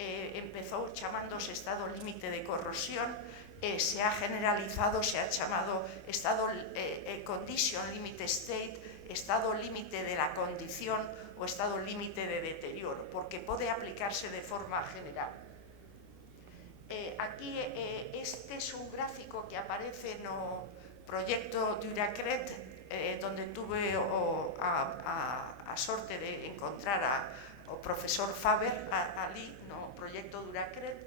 Empezou chamándose estado límite de corrosión, se ha generalizado, se ha chamado estado condition limit state, estado límite de la condición o estado límite de deterioro, porque pode aplicarse de forma general. Aquí este es un gráfico que aparece no proyecto Duracred, donde tuve a sorte de encontrar ao profesor Faber ali no proyecto Duracred,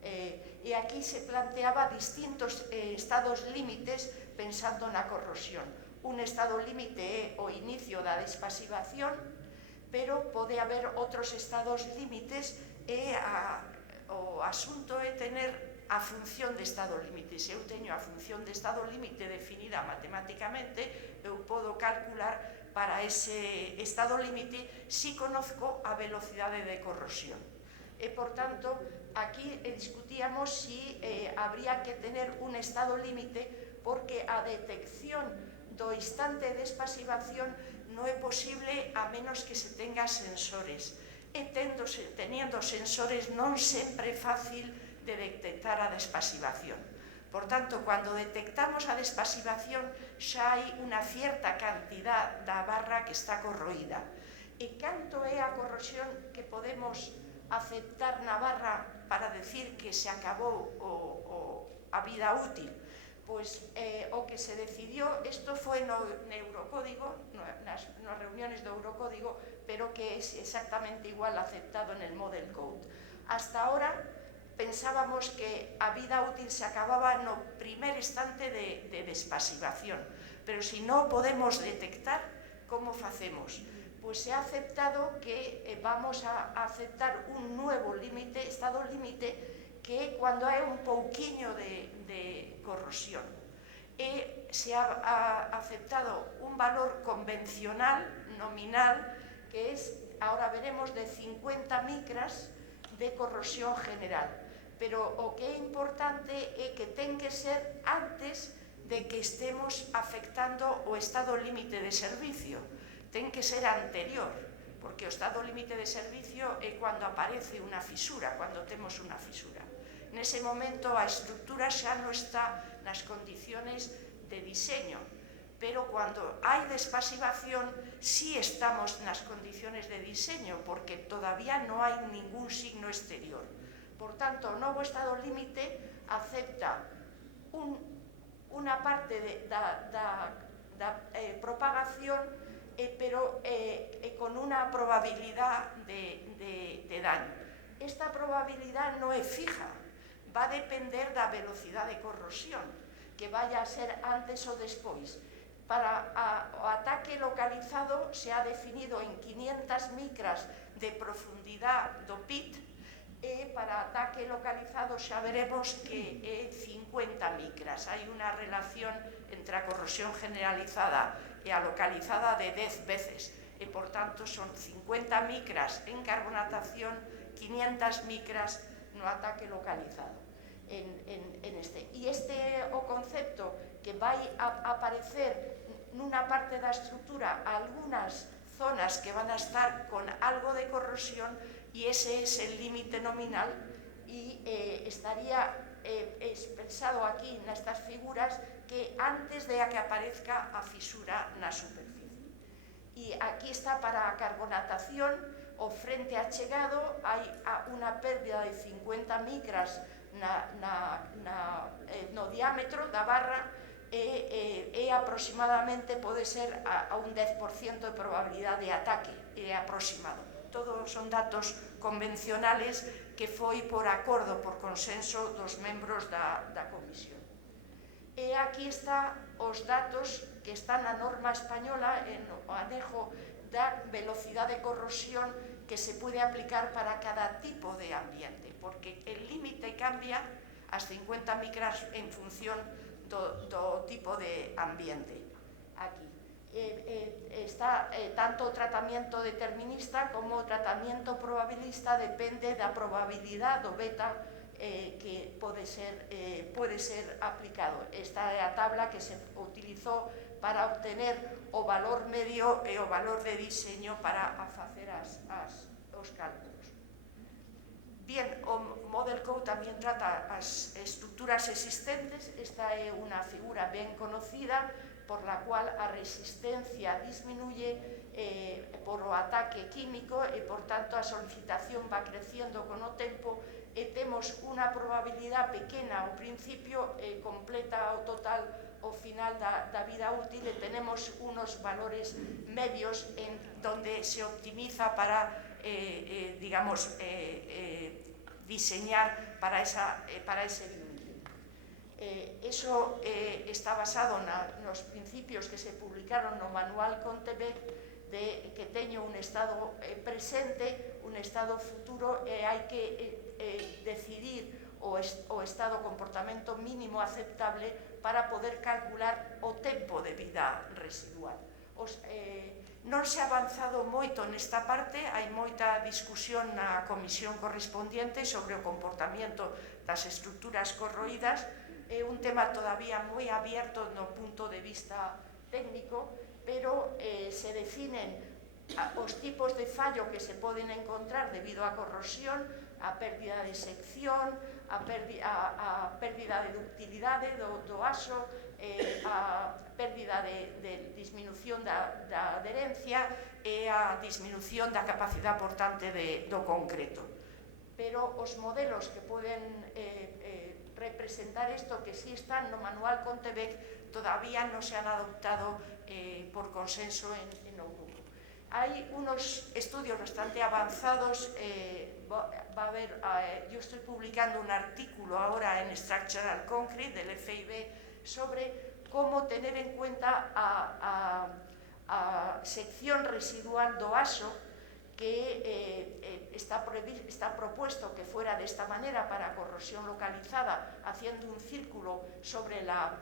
e aquí se planteaba distintos estados límites pensando na corrosión. Un estado límite é o inicio da despasivación, pero pode haber outros estados límites e o asunto é tener a función de estado límite. Se eu teño a función de estado límite definida matemáticamente, eu podo calcular para ese estado límite si conozco a velocidade de corrosión. E, por tanto, aquí discutíamos si habría que tener un estado límite, porque a detección do instante de despasivación non é posible a menos que se tenga sensores. E teniendo sensores non sempre é fácil de detectar a despasivación. Por tanto, cuando detectamos a despasivación xa hai unha cierta cantidad da barra que está corroída. E canto é a corrosión que podemos aceptar na barra para decir que se acabou a vida útil? Pois o que se decidió, isto foi no Eurocódigo, nas reuniones do Eurocódigo, pero que é exactamente igual aceptado en el Model Code. Hasta ahora pensábamos que a vida útil se acababa no primer instante de despasivación, pero si non podemos detectar, como facemos? Pois se ha aceptado que vamos a aceptar un nuevo límite, estado límite, que é cando hai un pouquiño de corrosión. E se ha aceptado un valor convencional, nominal, que es, ahora veremos, de 50 micras de corrosión general. Pero o que é importante é que ten que ser antes de que estemos afectando o estado límite de servicio. Ten que ser anterior, porque o estado límite de servicio é cando aparece unha fisura, cando temos unha fisura. Nese momento a estructura xa non está nas condiciones de diseño, pero cando hai despasivación sí estamos nas condiciones de diseño, porque todavía non hai ningún signo exterior. Por tanto, o novo estado límite acepta unha parte da propagación, pero con unha probabilidad de daño. Esta probabilidad non é fija, va a depender da velocidade de corrosión, que vaya a ser antes ou despois. Para o ataque localizado se ha definido en 500 micras de profundidade do pit, e para ataque localizado xa veremos que é 50 micras. Hai unha relación entre a corrosión generalizada e a localizada de 10 veces, e por tanto son 50 micras en carbonatación, 500 micras no ataque localizado. E este é o concepto que vai aparecer nunha parte da estrutura algunhas zonas que van a estar con algo de corrosión, e ese é el límite nominal, e estaría expresado aquí nestas figuras que antes de que aparezca a fisura na superficie. E aquí está para a carbonatación, o frente achegado hai unha pérdida de 50 micras no diámetro da barra e aproximadamente pode ser a un 10% de probabilidade de ataque, é aproximado. Todos son datos convencionales que foi por acordo, por consenso dos membros da comisión. E aquí está os datos que están na norma española en o anejo da velocidade de corrosión que se pode aplicar para cada tipo de ambiente, porque el límite cambia as 50 micras en función do tipo de ambiente. Aquí está tanto o tratamento determinista como o tratamento probabilista, depende da probabilidade do beta que pode ser aplicado. Esta é a tabla que se utilizou para obtener o valor medio e o valor de diseño para facer os cálculos. Bien, o Model Code tamén trata as estructuras existentes. Esta é unha figura ben conocida por la cual a resistencia disminuye por o ataque químico e, por tanto, a solicitación va creciendo con o tempo e temos unha probabilidade pequena ao principio e completa ao total ao final da vida útil, e tenemos unos valores medios en donde se optimiza para diseñar para ese límite. Eso está basado nos principios que se publicaron no Manual CONTEBEC, de que teño un estado presente, un estado futuro, e hai que decidir o estado comportamento mínimo aceptable para poder calcular o tempo de vida residual. Non se ha avanzado moito nesta parte, hai moita discusión na comisión correspondiente sobre o comportamento das estructuras corroídas. É un tema todavía moi abierto no punto de vista técnico, pero se definen os tipos de fallo que se poden encontrar debido á corrosión, a pérdida de sección, a pérdida de ductilidade do aso, a pérdida de disminución da adherencia e a disminución da capacidade portante do concreto. Pero os modelos que poden representar isto, que sí están no Manual CONTEBEC, todavía non se han adoptado por consenso en o grupo. Hay unos estudios bastante avanzados, yo estoy publicando un artículo ahora en Structural Concrete del FIB sobre cómo tener en cuenta a sección residual do aso, que está propuesto que fuera de esta manera para corrosión localizada, haciendo un círculo sobre la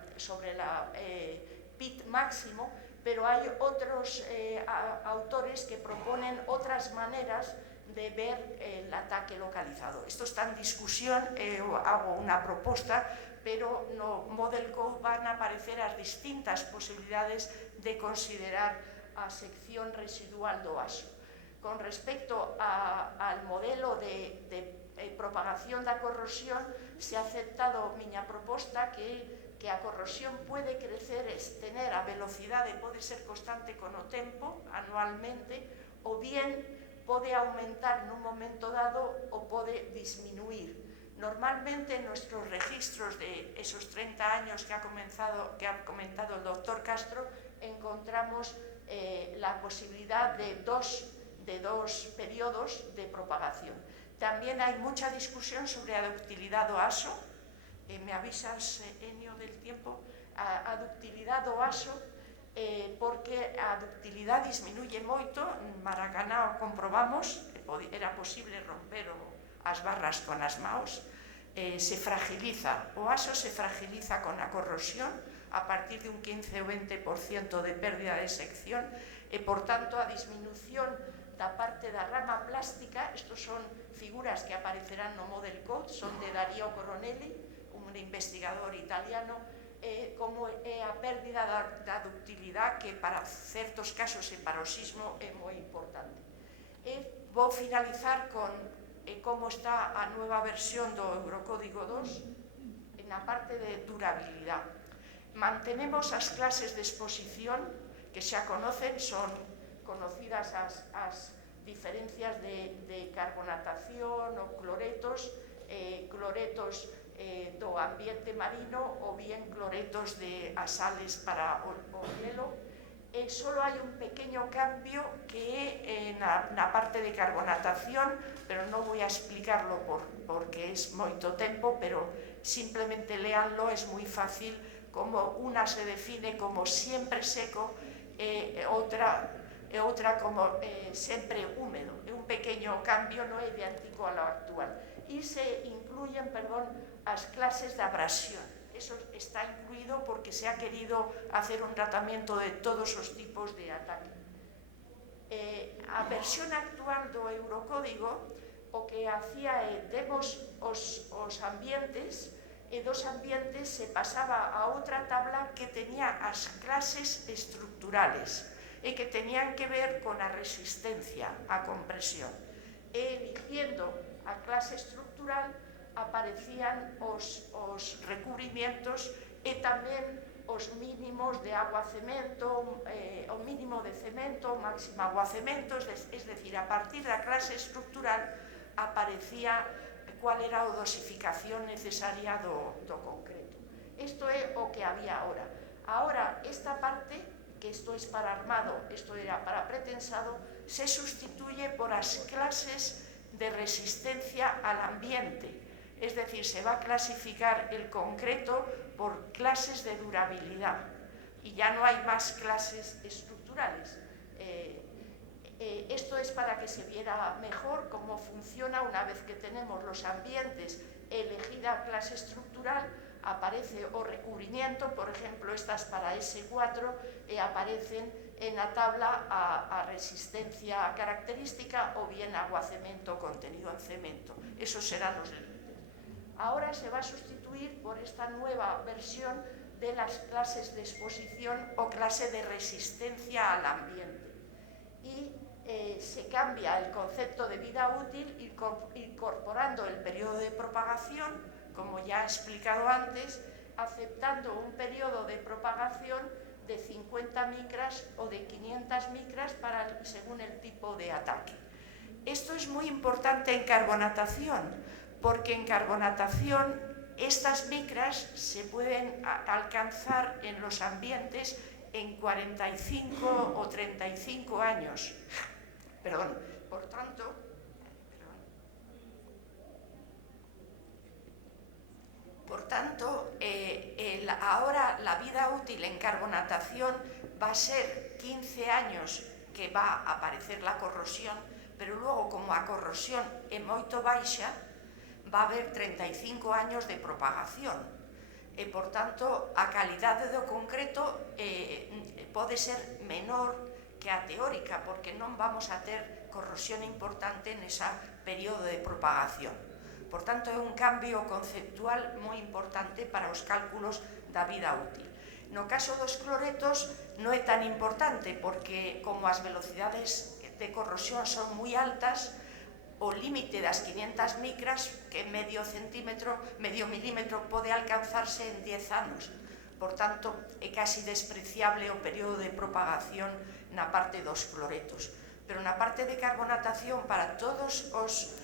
PIT máximo, pero hay otros autores que proponen otras maneras de ver el ataque localizado. Esto está en discusión, hago una proposta, pero no Model Code van a aparecer as distintas posibilidades de considerar a sección residual do aso. Con respecto al modelo de propagación da corrosión, se ha aceptado miña proposta que a corrosión pode crecer, tener a velocidade, pode ser constante con o tempo, anualmente, ou bien pode aumentar nun momento dado ou pode disminuir. Normalmente, en nuestros registros de esos 30 años que ha comentado el doctor Castro, encontramos la posibilidad de dos periodos de propagación. También hay mucha discusión sobre a ductilidade do aso. Me avisas, Enio, del tiempo. A ductilidade do aso, porque a ductilidade disminuye moito. En Maracaná comprobamos que era posible romper as barras con as maos. Se fragiliza, o aso se fragiliza con a corrosión a partir de un 15 ou 20% de pérdida de sección, e, por tanto, a disminución da parte da rama plástica. Estos son figuras que aparecerán no Model Code, son de Dario Coronelli, un investigador italiano, como é a pérdida da ductilidade, que para certos casos en paroxismo é moi importante. Vou finalizar con como está a nueva versión do Eurocódigo 2 en a parte de durabilidade. Mantenemos as clases de exposición que xa conocen, son conocidas as diferencias de carbonatación ou cloretos, cloretos do ambiente marino ou bien cloretos de asales para o hielo. Solo hai un pequeño cambio que é na parte de carbonatación, pero non vou a explicarlo porque é moito tempo, pero simplemente leanlo, é moi fácil, como unha se define como sempre seco e outra como sempre húmedo. É un pequeño cambio, non é idéntico ao actual. E se incluyen, as clases de abrasión. Eso está incluído porque se ha querido hacer un tratamiento de todos os tipos de ataque. A versión actual do Eurocódigo o que hacía é demos os ambientes e dos ambientes se pasaba a outra tabla que tenía as clases estructurales e que tenían que ver con a resistencia á compresión. E eligiendo a clase estructural aparecían os recubrimientos e tamén os mínimos de agua-cemento, o mínimo de cemento, o máximo agua-cemento, es decir, a partir da clase estructural aparecía cual era a dosificación necesaria do concreto. Isto é o que había ahora. Ahora, esta parte, que isto es para armado, isto era para pretensado, se sustituye por as clases de resistencia al ambiente. Es decir, se va a clasificar el concreto por clases de durabilidad y ya no hay más clases estructurales. Esto es para que se viera mejor cómo funciona una vez que tenemos los ambientes elegida clase estructural, aparece o recubrimiento, por ejemplo, estas para S4 aparecen en la tabla a resistencia característica o bien agua-cemento contenido en cemento. Esos serán los límites. Ahora se va a sustituir por esta nueva versión de las clases de exposición o clase de resistencia al ambiente. Y se cambia el concepto de vida útil incorporando el periodo de propagación, como ya he explicado antes, aceptando un periodo de propagación de 50 micras o de 500 micras según el tipo de ataque. Esto es muy importante en carbonatación, porque en carbonatación estas micras se pueden alcanzar en los ambientes en 45 o 35 años. Perdón. Por tanto, ahora la vida útil en carbonatación va a ser 15 años que va a aparecer la corrosión, pero luego, como a corrosión é moito baixa, va a haber 35 años de propagación. E, por tanto, a calidade do concreto pode ser menor que a teórica, porque non vamos a ter corrosión importante nese período de propagación. Por tanto, é un cambio conceptual moi importante para os cálculos da vida útil. No caso dos cloretos non é tan importante, porque como as velocidades de corrosión son moi altas, o límite das 500 micras, que medio milímetro, pode alcanzarse en 10 anos. Por tanto, é casi despreciable o período de propagación na parte dos cloretos. Pero na parte de carbonatación, para todos os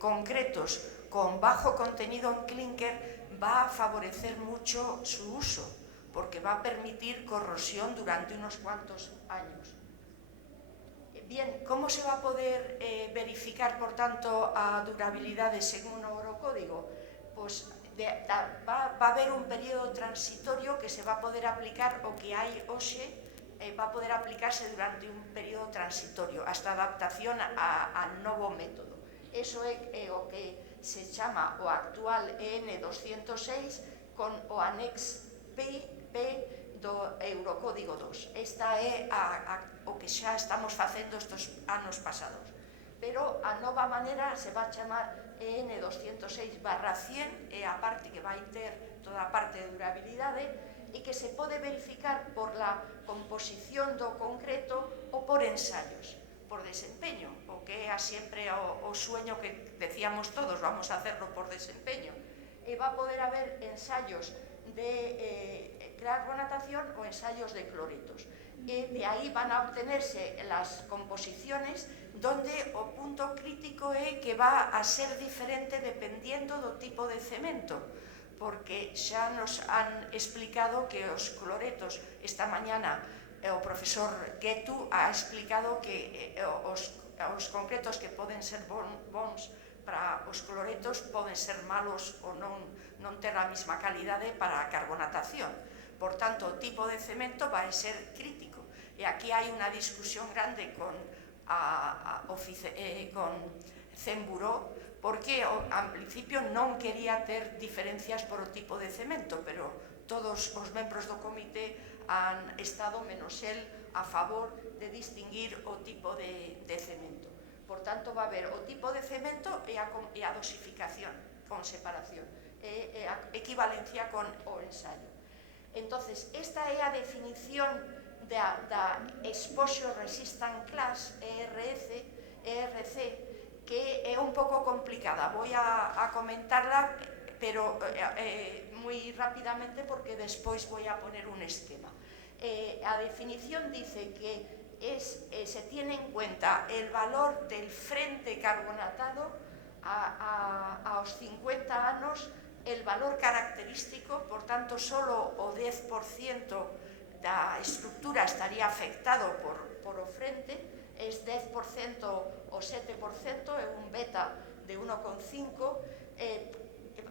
concretos con bajo contenido en clinker, va a favorecer mucho su uso, porque va a permitir corrosión durante unos cuantos años. Bien, ¿cómo se va a poder verificar, por tanto, a durabilidade según o Eurocódigo? Pues va a haber un periodo transitorio que se va a poder aplicar o que hai hoxe, va a poder aplicarse durante un periodo transitorio hasta adaptación a novo método. Eso é o que se chama o actual EN 206 con o anex P do Eurocódigo 2. Esta é o que xa estamos facendo estes anos pasados. Pero a nova maneira se va a chamar EN 206/100, é a parte que vai ter toda a parte de durabilidade e que se pode verificar por la composición do concreto ou por ensayos, por desempeño, o que é sempre o sueño que decíamos todos, vamos a hacerlo por desempeño. E va a poder haber ensayos de carbonatación o ensayos de cloretos. De aí van a obtenerse las composiciones donde o punto crítico é que va a ser diferente dependendo do tipo de cemento, porque xa nos han explicado que os cloretos, esta mañana o profesor Guetu ha explicado que os concretos que poden ser bons para os cloretos poden ser malos ou non ter a mesma calidade para a carbonatación. Por tanto, o tipo de cemento vai ser crítico. E aquí hai unha discusión grande con Cemburó, porque ao principio non quería ter diferencias por o tipo de cemento, pero todos os membros do comité han estado, menos el, a favor de distinguir o tipo de cemento. Por tanto, va a haber o tipo de cemento e a dosificación con separación, e a equivalencia con o ensayo. Entonces, esta é a definición da Exposure Resistance Class, ERC, que é un pouco complicada. Voy a comentarla, pero muy rápidamente, porque despois voy a poner un esquema. A definición dice que se tiene en cuenta el valor del frente carbonatado aos 50 anos, el valor característico, por tanto, solo o 10% da estructura estaría afectado por o frente, es 10% o 7%, é un beta de 1,5,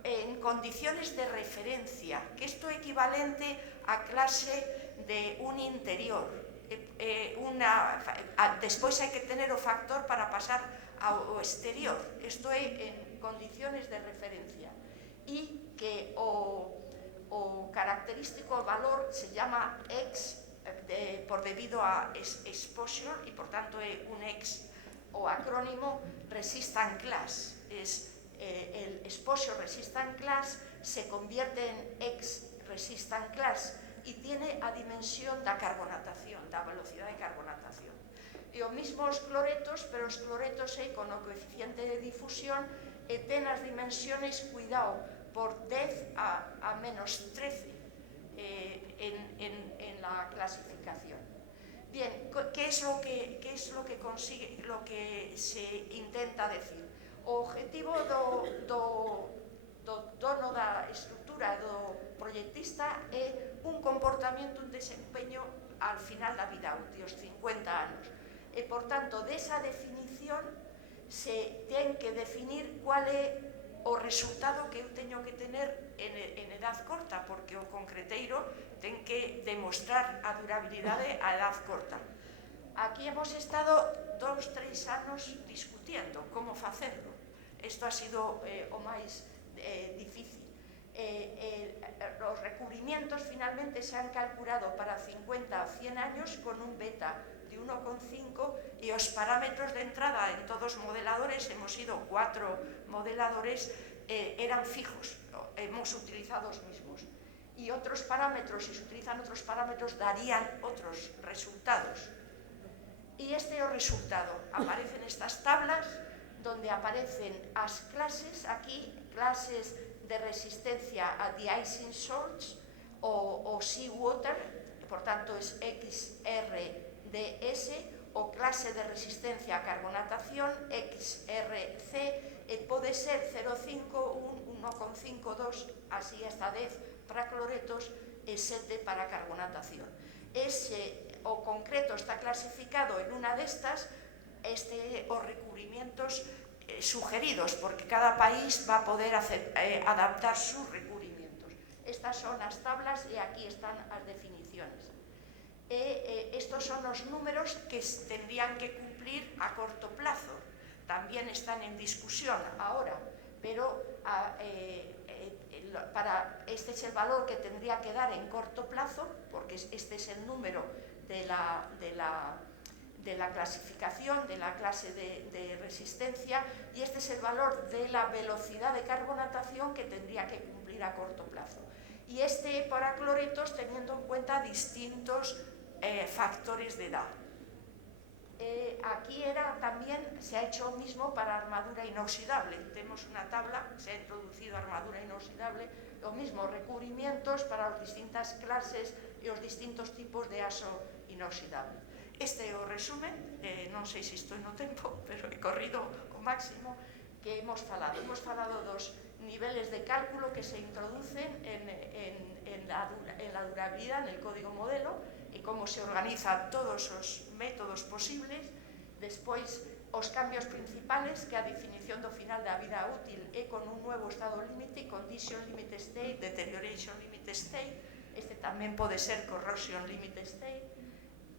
en condiciones de referencia, que isto é equivalente a clase de un interior. Despois hai que tener o factor para pasar ao exterior, isto é en condiciones de referencia, e que o característico valor se llama X por debido a exposure, y por tanto é un X, o acrónimo resistant class. El exposure resistant class se convierte en X resistant class y tiene a dimensión da carbonatación, da velocidad de carbonatación. E o mismo os cloretos, pero os cloretos con o coeficiente de difusión ten as dimensiones, cuidado, por 10 a menos 13 en la clasificación. Bien, ¿qué es lo que consigue, lo que se intenta decir? O objetivo do dono da estructura do proyectista é un comportamento, un desempeño al final da vida útil, os 50 anos. E, por tanto, desa definición se ten que definir cual é o resultado que eu teño que tener en edad corta, porque o concreteiro ten que demostrar a durabilidade a edad corta. Aquí hemos estado 2-3 anos discutiendo como facerlo. Isto ha sido o máis difícil. Los recubrimientos finalmente se han calculado para 50 a 100 años con un beta de 1,5 y los parámetros de entrada en todos los modeladores, hemos ido 4 modeladores, eran fijos, hemos utilizado los mismos. Y otros parámetros, si se utilizan otros parámetros, darían otros resultados. Y este es el resultado. Aparecen estas tablas donde aparecen las clases, aquí, clases de resistencia a de-icing salts o seawater, por tanto es XRDS, o clase de resistencia a carbonatación, XRC, puede ser 0,5, 1,5, 2, así hasta 10 para cloretos e 7 para carbonatación. O concreto está clasificado en una de estas, os recubrimientos sugeridos, porque cada país va a poder adaptar sus recubrimientos. Estas son las tablas y aquí están las definiciones. Estos son los números que tendrían que cumplir a corto plazo. También están en discusión ahora, pero este es el valor que tendría que dar en corto plazo, porque este es el número de la clasificación, de la clase de resistencia, y este es el valor de la velocidad de carbonatación que tendría que cumplir a corto plazo. Y este para cloretos teniendo en cuenta distintos factores de edad. Aquí también se ha hecho lo mismo para armadura inoxidable. Tenemos una tabla, se ha introducido armadura inoxidable, lo mismo, recubrimientos para las distintas clases y los distintos tipos de aso inoxidable. Este é o resumen, non sei se estou no tempo, pero he corrido o máximo que hemos falado. Hemos falado dos niveles de cálculo que se introducen en la durabilidad, en el código modelo, e como se organiza todos os métodos posibles. Despois, os cambios principales, que a definición do final da vida útil é con un nuevo estado límite, condition limit state, deterioration limit state, este tamén pode ser corrosion limit state.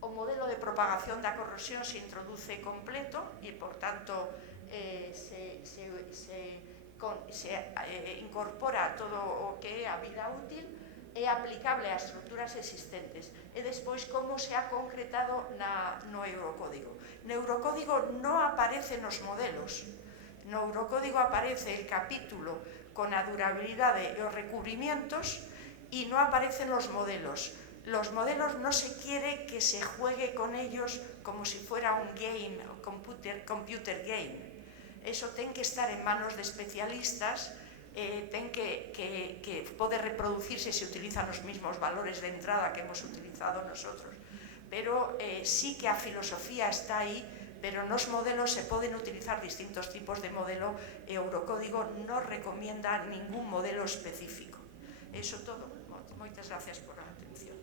O modelo de propagación da corrosión se introduce completo e, por tanto, se incorpora todo o que é a vida útil, é aplicable a estruturas existentes. E despois, como se ha concretado no Eurocódigo. No Eurocódigo non aparecen os modelos. No Eurocódigo aparece el capítulo con a durabilidade e os recubrimientos e non aparecen los modelos. Los modelos no se quiere que se juegue con ellos como si fuera un game, computer game. Eso ten que estar en manos de especialistas, ten que poder reproducirse se utilizan los mismos valores de entrada que hemos utilizado nosotros. Pero sí que a filosofía está ahí, pero nos modelos se poden utilizar distintos tipos de modelo e Eurocódigo non recomienda ningún modelo específico. Eso todo. Moitas gracias por a atención.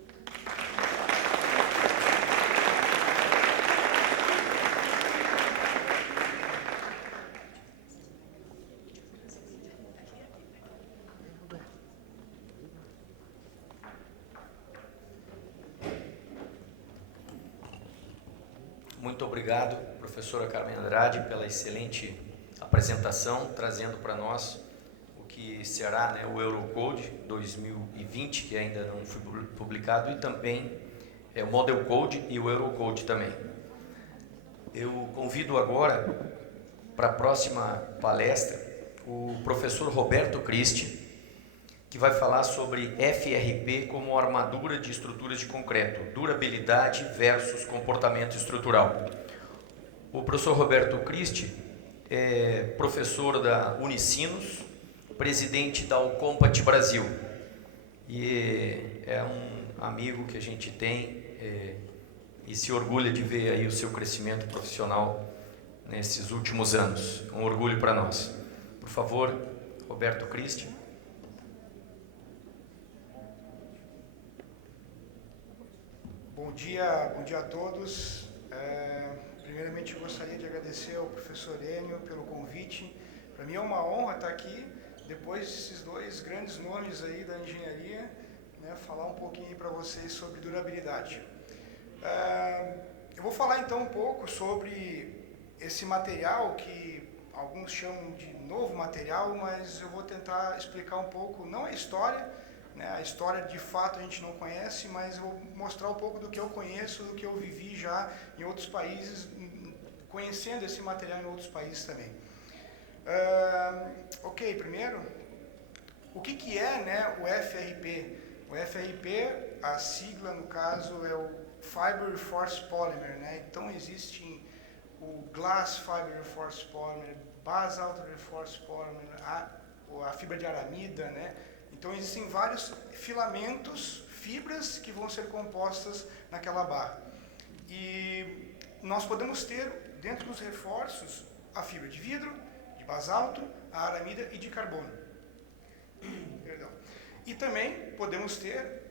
Muito obrigado, professora Carmen Andrade, pela excelente apresentação, trazendo para nós o que será, né, o Eurocode 2020, que ainda não foi publicado, e também o Model Code e o Eurocode também. Eu convido agora para a próxima palestra o professor Roberto Cristi, que vai falar sobre FRP como armadura de estruturas de concreto, durabilidade versus comportamento estrutural. O professor Roberto Cristi é professor da Unicinos, presidente da Ucompat Brasil, e é um amigo que a gente tem e se orgulha de ver aí o seu crescimento profissional nesses últimos anos. Um orgulho para nós. Por favor, Roberto Cristi. Bom dia a todos. Primeiramente, eu gostaria de agradecer ao professor Enio pelo convite. Para mim é uma honra estar aqui, depois desses dois grandes nomes aí da engenharia, né, falar um pouquinho para vocês sobre durabilidade. Eu vou falar então um pouco sobre esse material que alguns chamam de novo material, mas eu vou tentar explicar um pouco, não a história, né, a história de fato a gente não conhece, mas eu vou mostrar um pouco do que eu conheço, do que eu vivi já em outros países, conhecendo esse material em outros países também. Ok, primeiro, o que é, né, o FRP? O FRP, a sigla no caso é o Fiber Reinforced Polymer, né? Então existe o Glass Fiber Reinforced Polymer, Basalt Reinforced Polymer, a fibra de aramida, né? Então existem vários filamentos, fibras que vão ser compostas naquela barra. E nós podemos ter dentro dos reforços a fibra de vidro, de basalto, a aramida e de carbono. Perdão. E também podemos ter,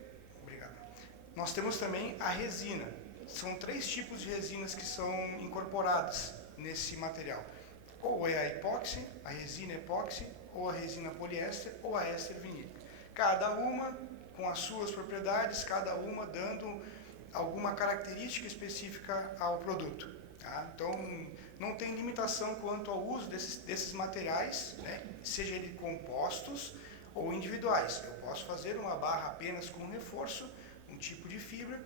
nós temos também a resina. São 3 tipos de resinas que são incorporadas nesse material. Ou é a epóxi, a resina epóxi, ou a resina poliéster, ou a éster vinílica. Cada uma com as suas propriedades, cada uma dando alguma característica específica ao produto. Tá? Então, não tem limitação quanto ao uso desses materiais, né? Seja ele compostos ou individuais. Eu posso fazer uma barra apenas com um reforço, um tipo de fibra,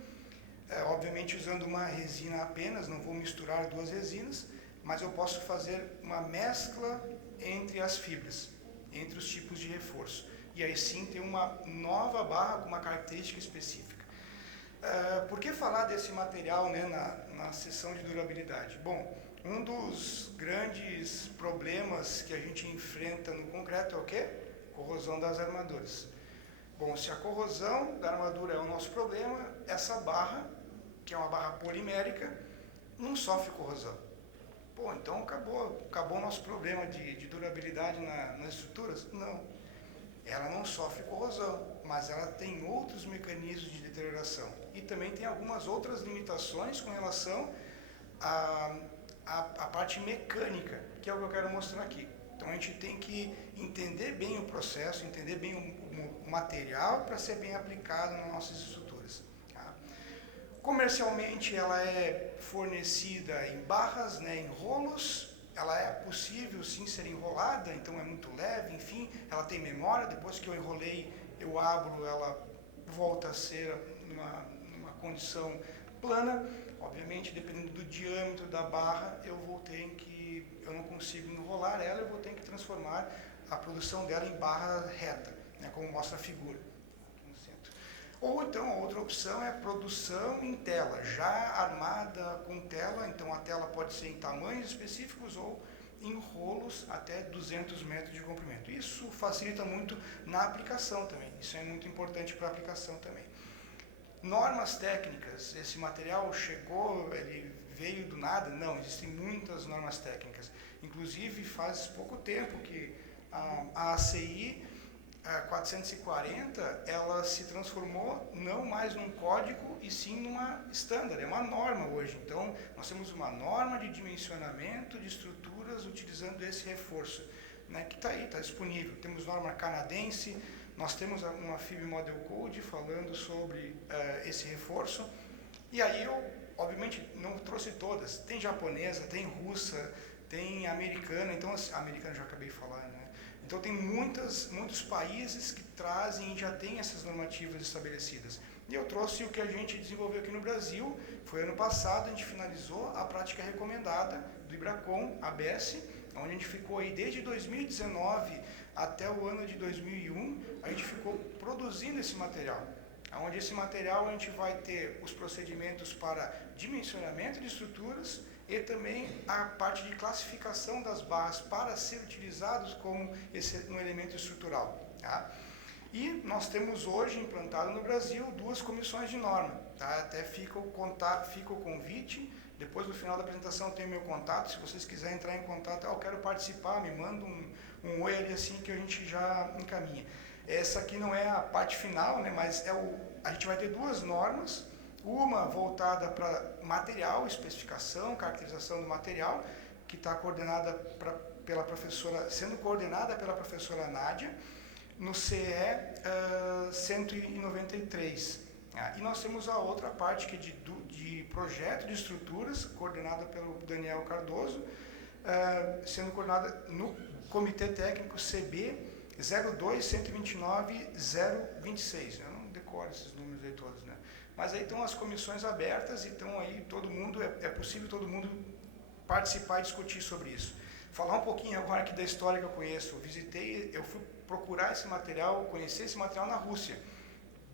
obviamente usando uma resina apenas, não vou misturar 2 resinas, mas eu posso fazer uma mescla entre as fibras, entre os tipos de reforço. E aí sim ter uma nova barra com uma característica específica. Por que falar desse material, né, na seção de durabilidade? Bom, um dos grandes problemas que a gente enfrenta no concreto é o quê? Corrosão das armaduras. Bom, se a corrosão da armadura é o nosso problema, essa barra, que é uma barra polimérica, não sofre corrosão. Pô, então acabou o nosso problema de durabilidade nas estruturas? Não. Ela não sofre corrosão, mas ela tem outros mecanismos de deterioração. E também tem algumas outras limitações com relação à parte mecânica, que é o que eu quero mostrar aqui. Então a gente tem que entender bem o processo, entender bem o material para ser bem aplicado nas nossas estruturas. Tá? Comercialmente ela é fornecida em barras, né, em rolos. Ela é possível sim ser enrolada, então é muito leve, enfim, ela tem memória, depois que eu enrolei, eu abro, ela volta a ser numa condição plana. Obviamente, dependendo do diâmetro da barra, eu não consigo enrolar ela, eu vou ter que transformar a produção dela em barra reta, né, como mostra a figura. Ou então a outra opção é a produção em tela, já armada com tela, então a tela pode ser em tamanhos específicos ou em rolos até 200 metros de comprimento. Isso facilita muito na aplicação também, isso é muito importante para a aplicação também. Normas técnicas, esse material ele veio do nada? Não, existem muitas normas técnicas. Inclusive faz pouco tempo que a ACI 440, ela se transformou não mais num código e sim numa standard, é uma norma hoje. Então, nós temos uma norma de dimensionamento de estruturas utilizando esse reforço, né, que está aí, está disponível. Temos norma canadense, nós temos uma FIB Model Code falando sobre esse reforço. E aí eu, obviamente, não trouxe todas. Tem japonesa, tem russa, tem americana, então a americana já acabei falando, né? Então tem muitos países que trazem e já têm essas normativas estabelecidas. E eu trouxe o que a gente desenvolveu aqui no Brasil, foi ano passado, a gente finalizou a prática recomendada do IBRACON, ABS, onde a gente ficou aí desde 2019 até o ano de 2001, a gente ficou produzindo esse material. Onde esse material a gente vai ter os procedimentos para dimensionamento de estruturas e também a parte de classificação das barras para ser utilizados como um elemento estrutural. Tá? E nós temos hoje implantado no Brasil 2 comissões de norma. Tá? Até fica o convite, depois no final da apresentação tem o meu contato, se vocês quiserem entrar em contato, eu quero participar, me manda um oi ali assim que a gente já encaminha. Essa aqui não é a parte final, né, mas a gente vai ter 2 normas, uma voltada para material, especificação, caracterização do material, que está sendo coordenada pela professora Nádia, no CE 193. E nós temos a outra parte que é de projeto de estruturas, coordenada pelo Daniel Cardoso, sendo coordenada no Comitê Técnico CB 02-129-026. Eu não decoro esses números aí todos, né? Mas aí estão as comissões abertas e estão aí é possível todo mundo participar e discutir sobre isso. Falar um pouquinho agora aqui da história que eu conheço. Eu fui procurar esse material, conhecer esse material na Rússia.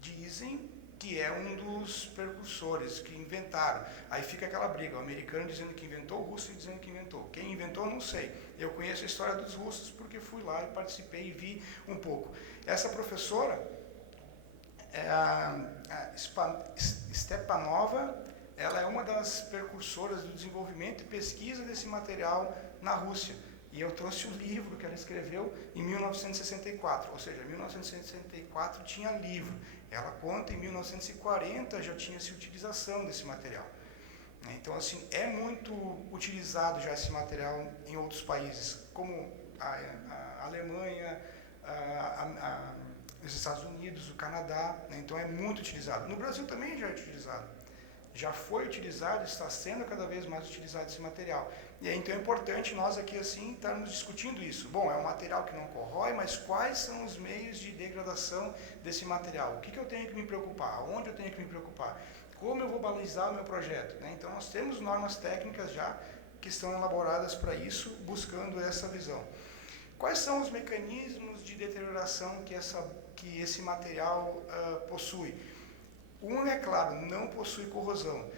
Dizem que é um dos precursores, que inventaram. Aí fica aquela briga, o americano dizendo que inventou, o russo dizendo que inventou. Quem inventou, não sei. Eu conheço a história dos russos porque fui lá e participei e vi um pouco. Essa professora, a Stepanova, ela é uma das precursoras do desenvolvimento e pesquisa desse material na Rússia. E eu trouxe o livro que ela escreveu em 1964, ou seja, em 1964 tinha livro. Ela conta em 1940 já tinha-se utilização desse material. Então, assim, é muito utilizado já esse material em outros países, como a Alemanha, os Estados Unidos, o Canadá, né? Então é muito utilizado. No Brasil também já é utilizado. Já foi utilizado, está sendo cada vez mais utilizado esse material. E aí, então é importante nós aqui assim estarmos discutindo isso. Bom, é um material que não corrói, mas quais são os meios de degradação desse material? O que eu tenho que me preocupar? Onde eu tenho que me preocupar? Como eu vou balizar o meu projeto? Né? Então nós temos normas técnicas já que estão elaboradas para isso, buscando essa visão. Quais são os mecanismos de deterioração que esse material possui? Um, é claro, não possui corrosão.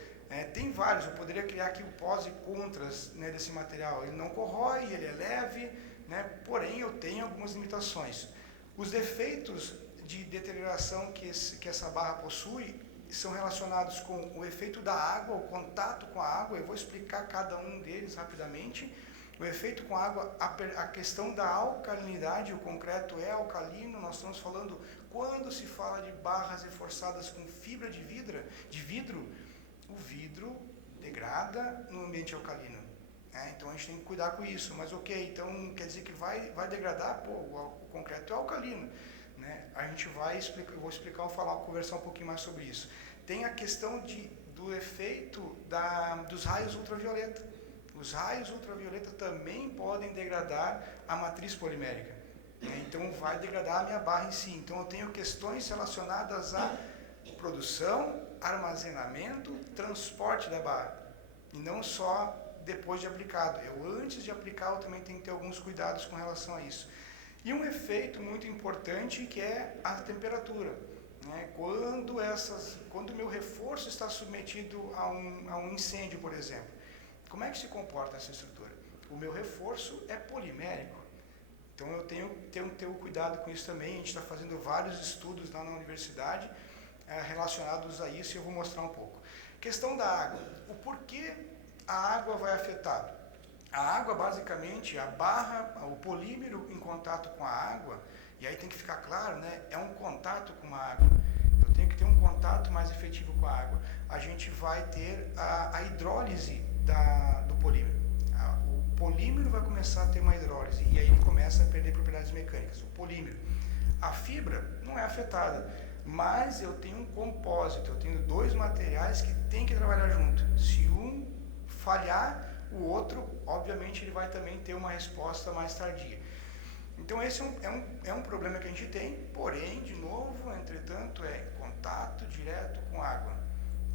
Tem vários, eu poderia criar aqui o pós e contras, né, desse material. Ele não corrói, ele é leve, né, porém eu tenho algumas limitações. Os defeitos de deterioração que essa barra possui são relacionados com o efeito da água, o contato com a água. Eu vou explicar cada um deles rapidamente. O efeito com a água, a questão da alcalinidade, o concreto é alcalino. Nós estamos falando, quando se fala de barras reforçadas com fibra de vidro, o vidro degrada no ambiente alcalino. Então a gente tem que cuidar com isso. Mas ok, então quer dizer que vai degradar? Pô, o concreto é alcalino. Né? A gente vai explicar, eu vou explicar, conversar um pouquinho mais sobre isso. Tem a questão do efeito dos raios ultravioleta. Os raios ultravioleta também podem degradar a matriz polimérica. Né? Então vai degradar a minha barra em si. Então eu tenho questões relacionadas à produção, armazenamento, transporte da barra. E não só depois de aplicado. Antes de aplicar, eu também tenho que ter alguns cuidados com relação a isso. E um efeito muito importante que é a temperatura. Né? Quando o meu reforço está submetido a um incêndio, por exemplo, como é que se comporta essa estrutura? O meu reforço é polimérico. Então eu tenho que ter um cuidado com isso também. A gente está fazendo vários estudos lá na universidade relacionados a isso e eu vou mostrar um pouco. Questão da água. O porquê a água vai afetar? A água, basicamente, a barra, o polímero em contato com a água, e aí tem que ficar claro, né? É um contato com a água. Eu tenho que ter um contato mais efetivo com a água. A gente vai ter a hidrólise do polímero. O polímero vai começar a ter uma hidrólise, e aí ele começa a perder propriedades mecânicas. O polímero. A fibra não é afetada, mas eu tenho um compósito, eu tenho dois materiais que têm que trabalhar junto. Se um falhar, o outro, obviamente, ele vai também ter uma resposta mais tardia. Então esse é um problema que a gente tem, porém, de novo, entretanto, é contato direto com água.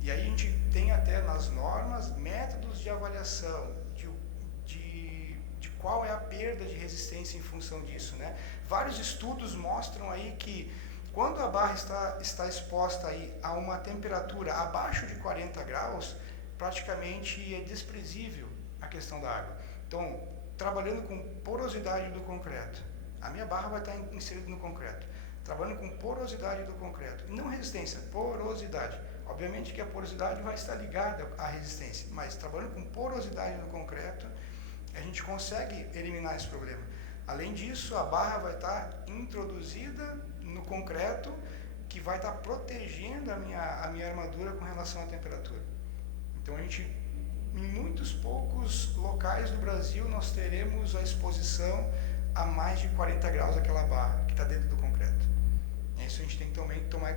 E aí a gente tem até nas normas métodos de avaliação de qual é a perda de resistência em função disso, né? Vários estudos mostram aí que quando a barra está exposta aí a uma temperatura abaixo de 40 graus, praticamente é desprezível a questão da água. Então, trabalhando com porosidade do concreto, a minha barra vai estar inserida no concreto. Trabalhando com porosidade do concreto, não resistência, porosidade. Obviamente que a porosidade vai estar ligada à resistência, mas trabalhando com porosidade no concreto, a gente consegue eliminar esse problema. Além disso, a barra vai estar introduzida no concreto, que vai estar protegendo a minha armadura com relação à temperatura. Então, em muitos poucos locais do Brasil, nós teremos a exposição a mais de 40 graus daquela barra que está dentro do concreto. Isso a gente tem que também tomar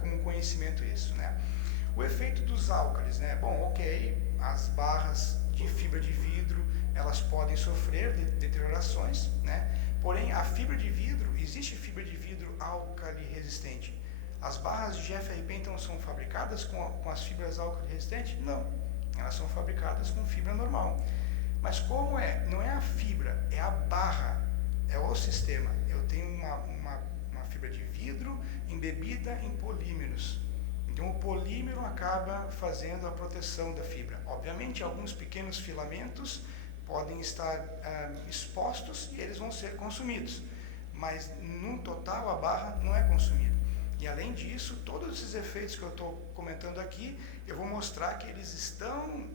como conhecimento isso, né? O efeito dos álcalis, né? Bom, ok, as barras de fibra de vidro, elas podem sofrer deteriorações, né? Porém, a fibra de vidro, existe fibra de vidro álcali resistente. As barras de GFRP, então, são fabricadas com as fibras álcali resistentes? Não, elas são fabricadas com fibra normal. Mas como não é a fibra, é a barra, é o sistema. Eu tenho uma fibra de vidro embebida em polímeros. Então o polímero acaba fazendo a proteção da fibra. Obviamente, alguns pequenos filamentos podem estar expostos e eles vão ser consumidos. Mas, no total, a barra não é consumida. E, além disso, todos esses efeitos que eu estou comentando aqui, eu vou mostrar que eles estão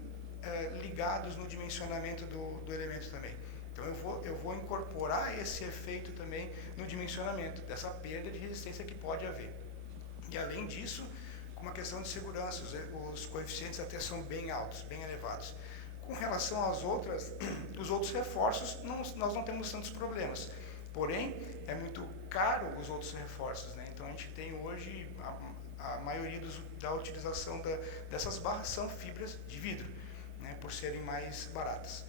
ligados no dimensionamento do elemento também. Então eu vou incorporar esse efeito também no dimensionamento, dessa perda de resistência que pode haver. E além disso, com uma questão de segurança, os coeficientes até são bem altos, bem elevados. Com relação os outros reforços, nós não temos tantos problemas. Porém, é muito caro os outros reforços, né? Então a gente tem hoje, a maioria da utilização dessas barras são fibras de vidro, né? Por serem mais baratas.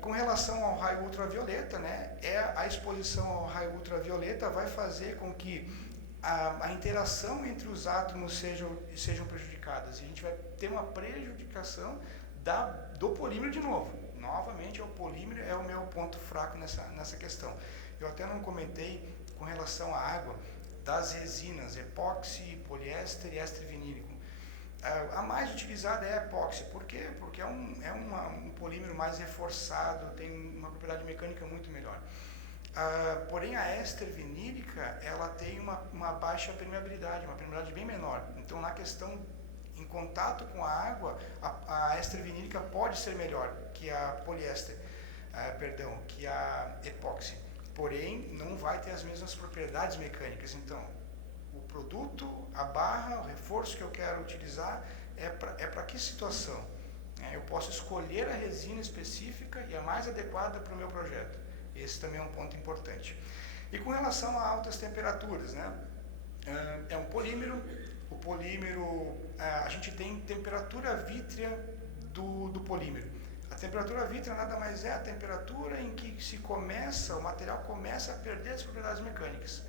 Com relação ao raio ultravioleta, né, a exposição ao raio ultravioleta vai fazer com que a interação entre os átomos sejam prejudicadas. E a gente vai ter uma prejudicação do polímero de novo. Novamente, o polímero é o meu ponto fraco nessa questão. Eu até não comentei com relação à água. das resinas epóxi, poliéster e éster vinílico. A mais utilizada é a epóxi. Por quê? Porque é um polímero mais reforçado, tem uma propriedade mecânica muito melhor. Porém, a éster vinílica, ela tem uma baixa permeabilidade, uma permeabilidade bem menor. Então, na questão em contato com a água, a éster vinílica pode ser melhor que a poliéster, que a epóxi. Porém, não vai ter as mesmas propriedades mecânicas. Então, o produto, a barra, o reforço que eu quero utilizar é para que situação? Eu posso escolher a resina específica e a mais adequada para o meu projeto. Esse também é um ponto importante. E com relação a altas temperaturas, né? É um polímero. O polímero, a gente tem temperatura vítrea do polímero. A temperatura vítrea nada mais é a temperatura em que o material começa a perder as propriedades mecânicas.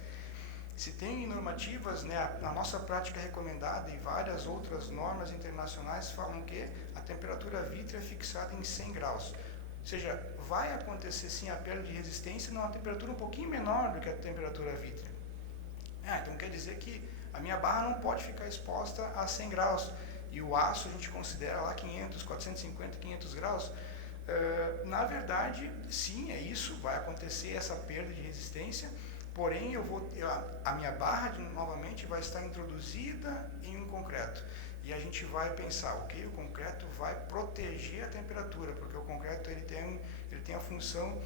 Se tem normativas, né, a nossa prática recomendada e várias outras normas internacionais falam que a temperatura vítrea é fixada em 100 graus. Ou seja, vai acontecer sim a perda de resistência numa temperatura um pouquinho menor do que a temperatura vítrea. Então quer dizer que a minha barra não pode ficar exposta a 100 graus. E o aço a gente considera lá 500, 450, 500 graus. Na verdade, sim, é isso, vai acontecer essa perda de resistência. Porém, a minha barra novamente vai estar introduzida em um concreto. E a gente vai pensar, ok, o concreto vai proteger a temperatura, porque o concreto ele tem a função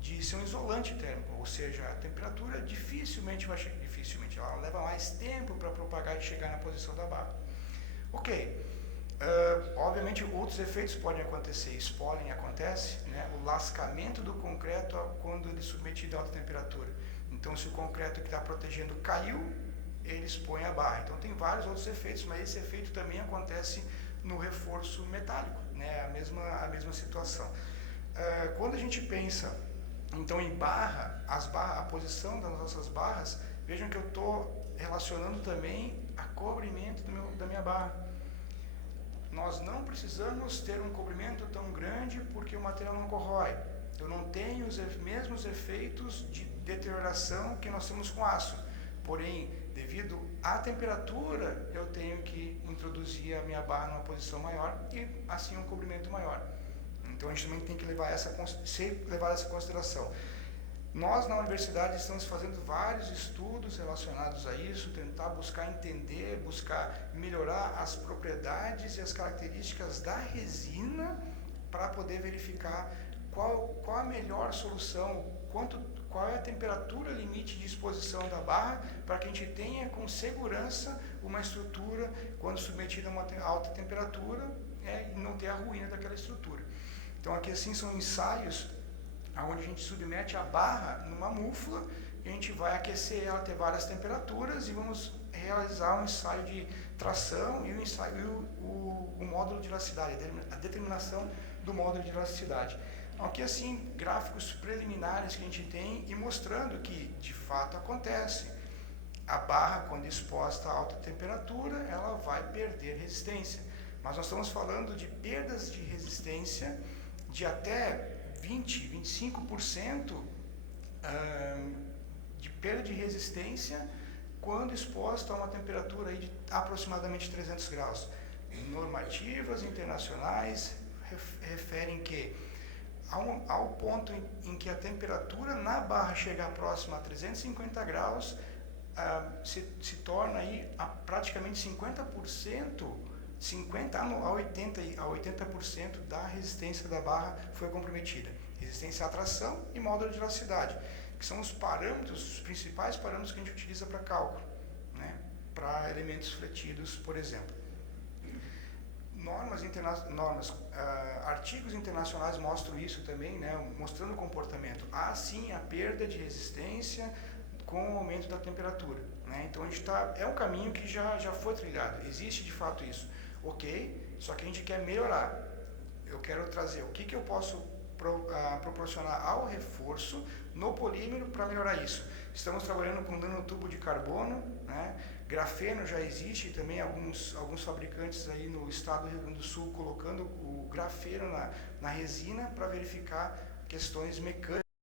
de ser um isolante térmico, ou seja, a temperatura dificilmente vai chegar, ela leva mais tempo para propagar e chegar na posição da barra. Ok, obviamente outros efeitos podem acontecer, spalling acontece, né? O lascamento do concreto quando ele é submetido a alta temperatura. Então, se o concreto que está protegendo caiu, ele expõe a barra. Então, tem vários outros efeitos, mas esse efeito também acontece no reforço metálico, né? A mesma situação. Quando a gente pensa, então, em barra, a posição das nossas barras, vejam que eu estou relacionando também a cobrimento da minha barra. Nós não precisamos ter um cobrimento tão grande porque o material não corrói. Eu não tenho os mesmos efeitos de deterioração que nós temos com aço. Porém, devido à temperatura, eu tenho que introduzir a minha barra numa posição maior e assim um cobrimento maior. Então a gente também tem que levar essa consideração. Nós na universidade estamos fazendo vários estudos relacionados a isso, tentar buscar entender, buscar melhorar as propriedades e as características da resina para poder verificar qual a melhor solução, qual é a temperatura limite de exposição da barra para que a gente tenha com segurança uma estrutura quando submetida a uma alta temperatura e não ter a ruína daquela estrutura. Então aqui assim são ensaios onde a gente submete a barra numa múfula e a gente vai aquecer ela até várias temperaturas e vamos realizar um ensaio de tração e o módulo de elasticidade, a determinação do módulo de elasticidade. Então, aqui assim, gráficos preliminares que a gente tem e mostrando que de fato acontece. A barra, quando exposta a alta temperatura, ela vai perder resistência. Mas nós estamos falando de perdas de resistência de até 25% de perda de resistência quando exposta a uma temperatura aí de aproximadamente 300 graus. Normativas internacionais referem que ao ponto em que a temperatura na barra chegar próxima a 350 graus, se torna aí praticamente 50%, 50% a 80% da resistência da barra foi comprometida. Resistência à tração e módulo de elasticidade, que são os principais parâmetros que a gente utiliza para cálculo, né? Para elementos fletidos, por exemplo. Artigos internacionais mostram isso também, né? Mostrando o comportamento. Há sim a perda de resistência com o aumento da temperatura, né? Então é um caminho que já foi trilhado, existe de fato isso. Ok, só que a gente quer melhorar. Eu quero trazer o que eu posso proporcionar ao reforço no polímero para melhorar isso. Estamos trabalhando com nanotubo de carbono, né? Grafeno já existe também, alguns fabricantes aí no estado do Rio Grande do Sul colocando o grafeno na resina para verificar questões mecânicas.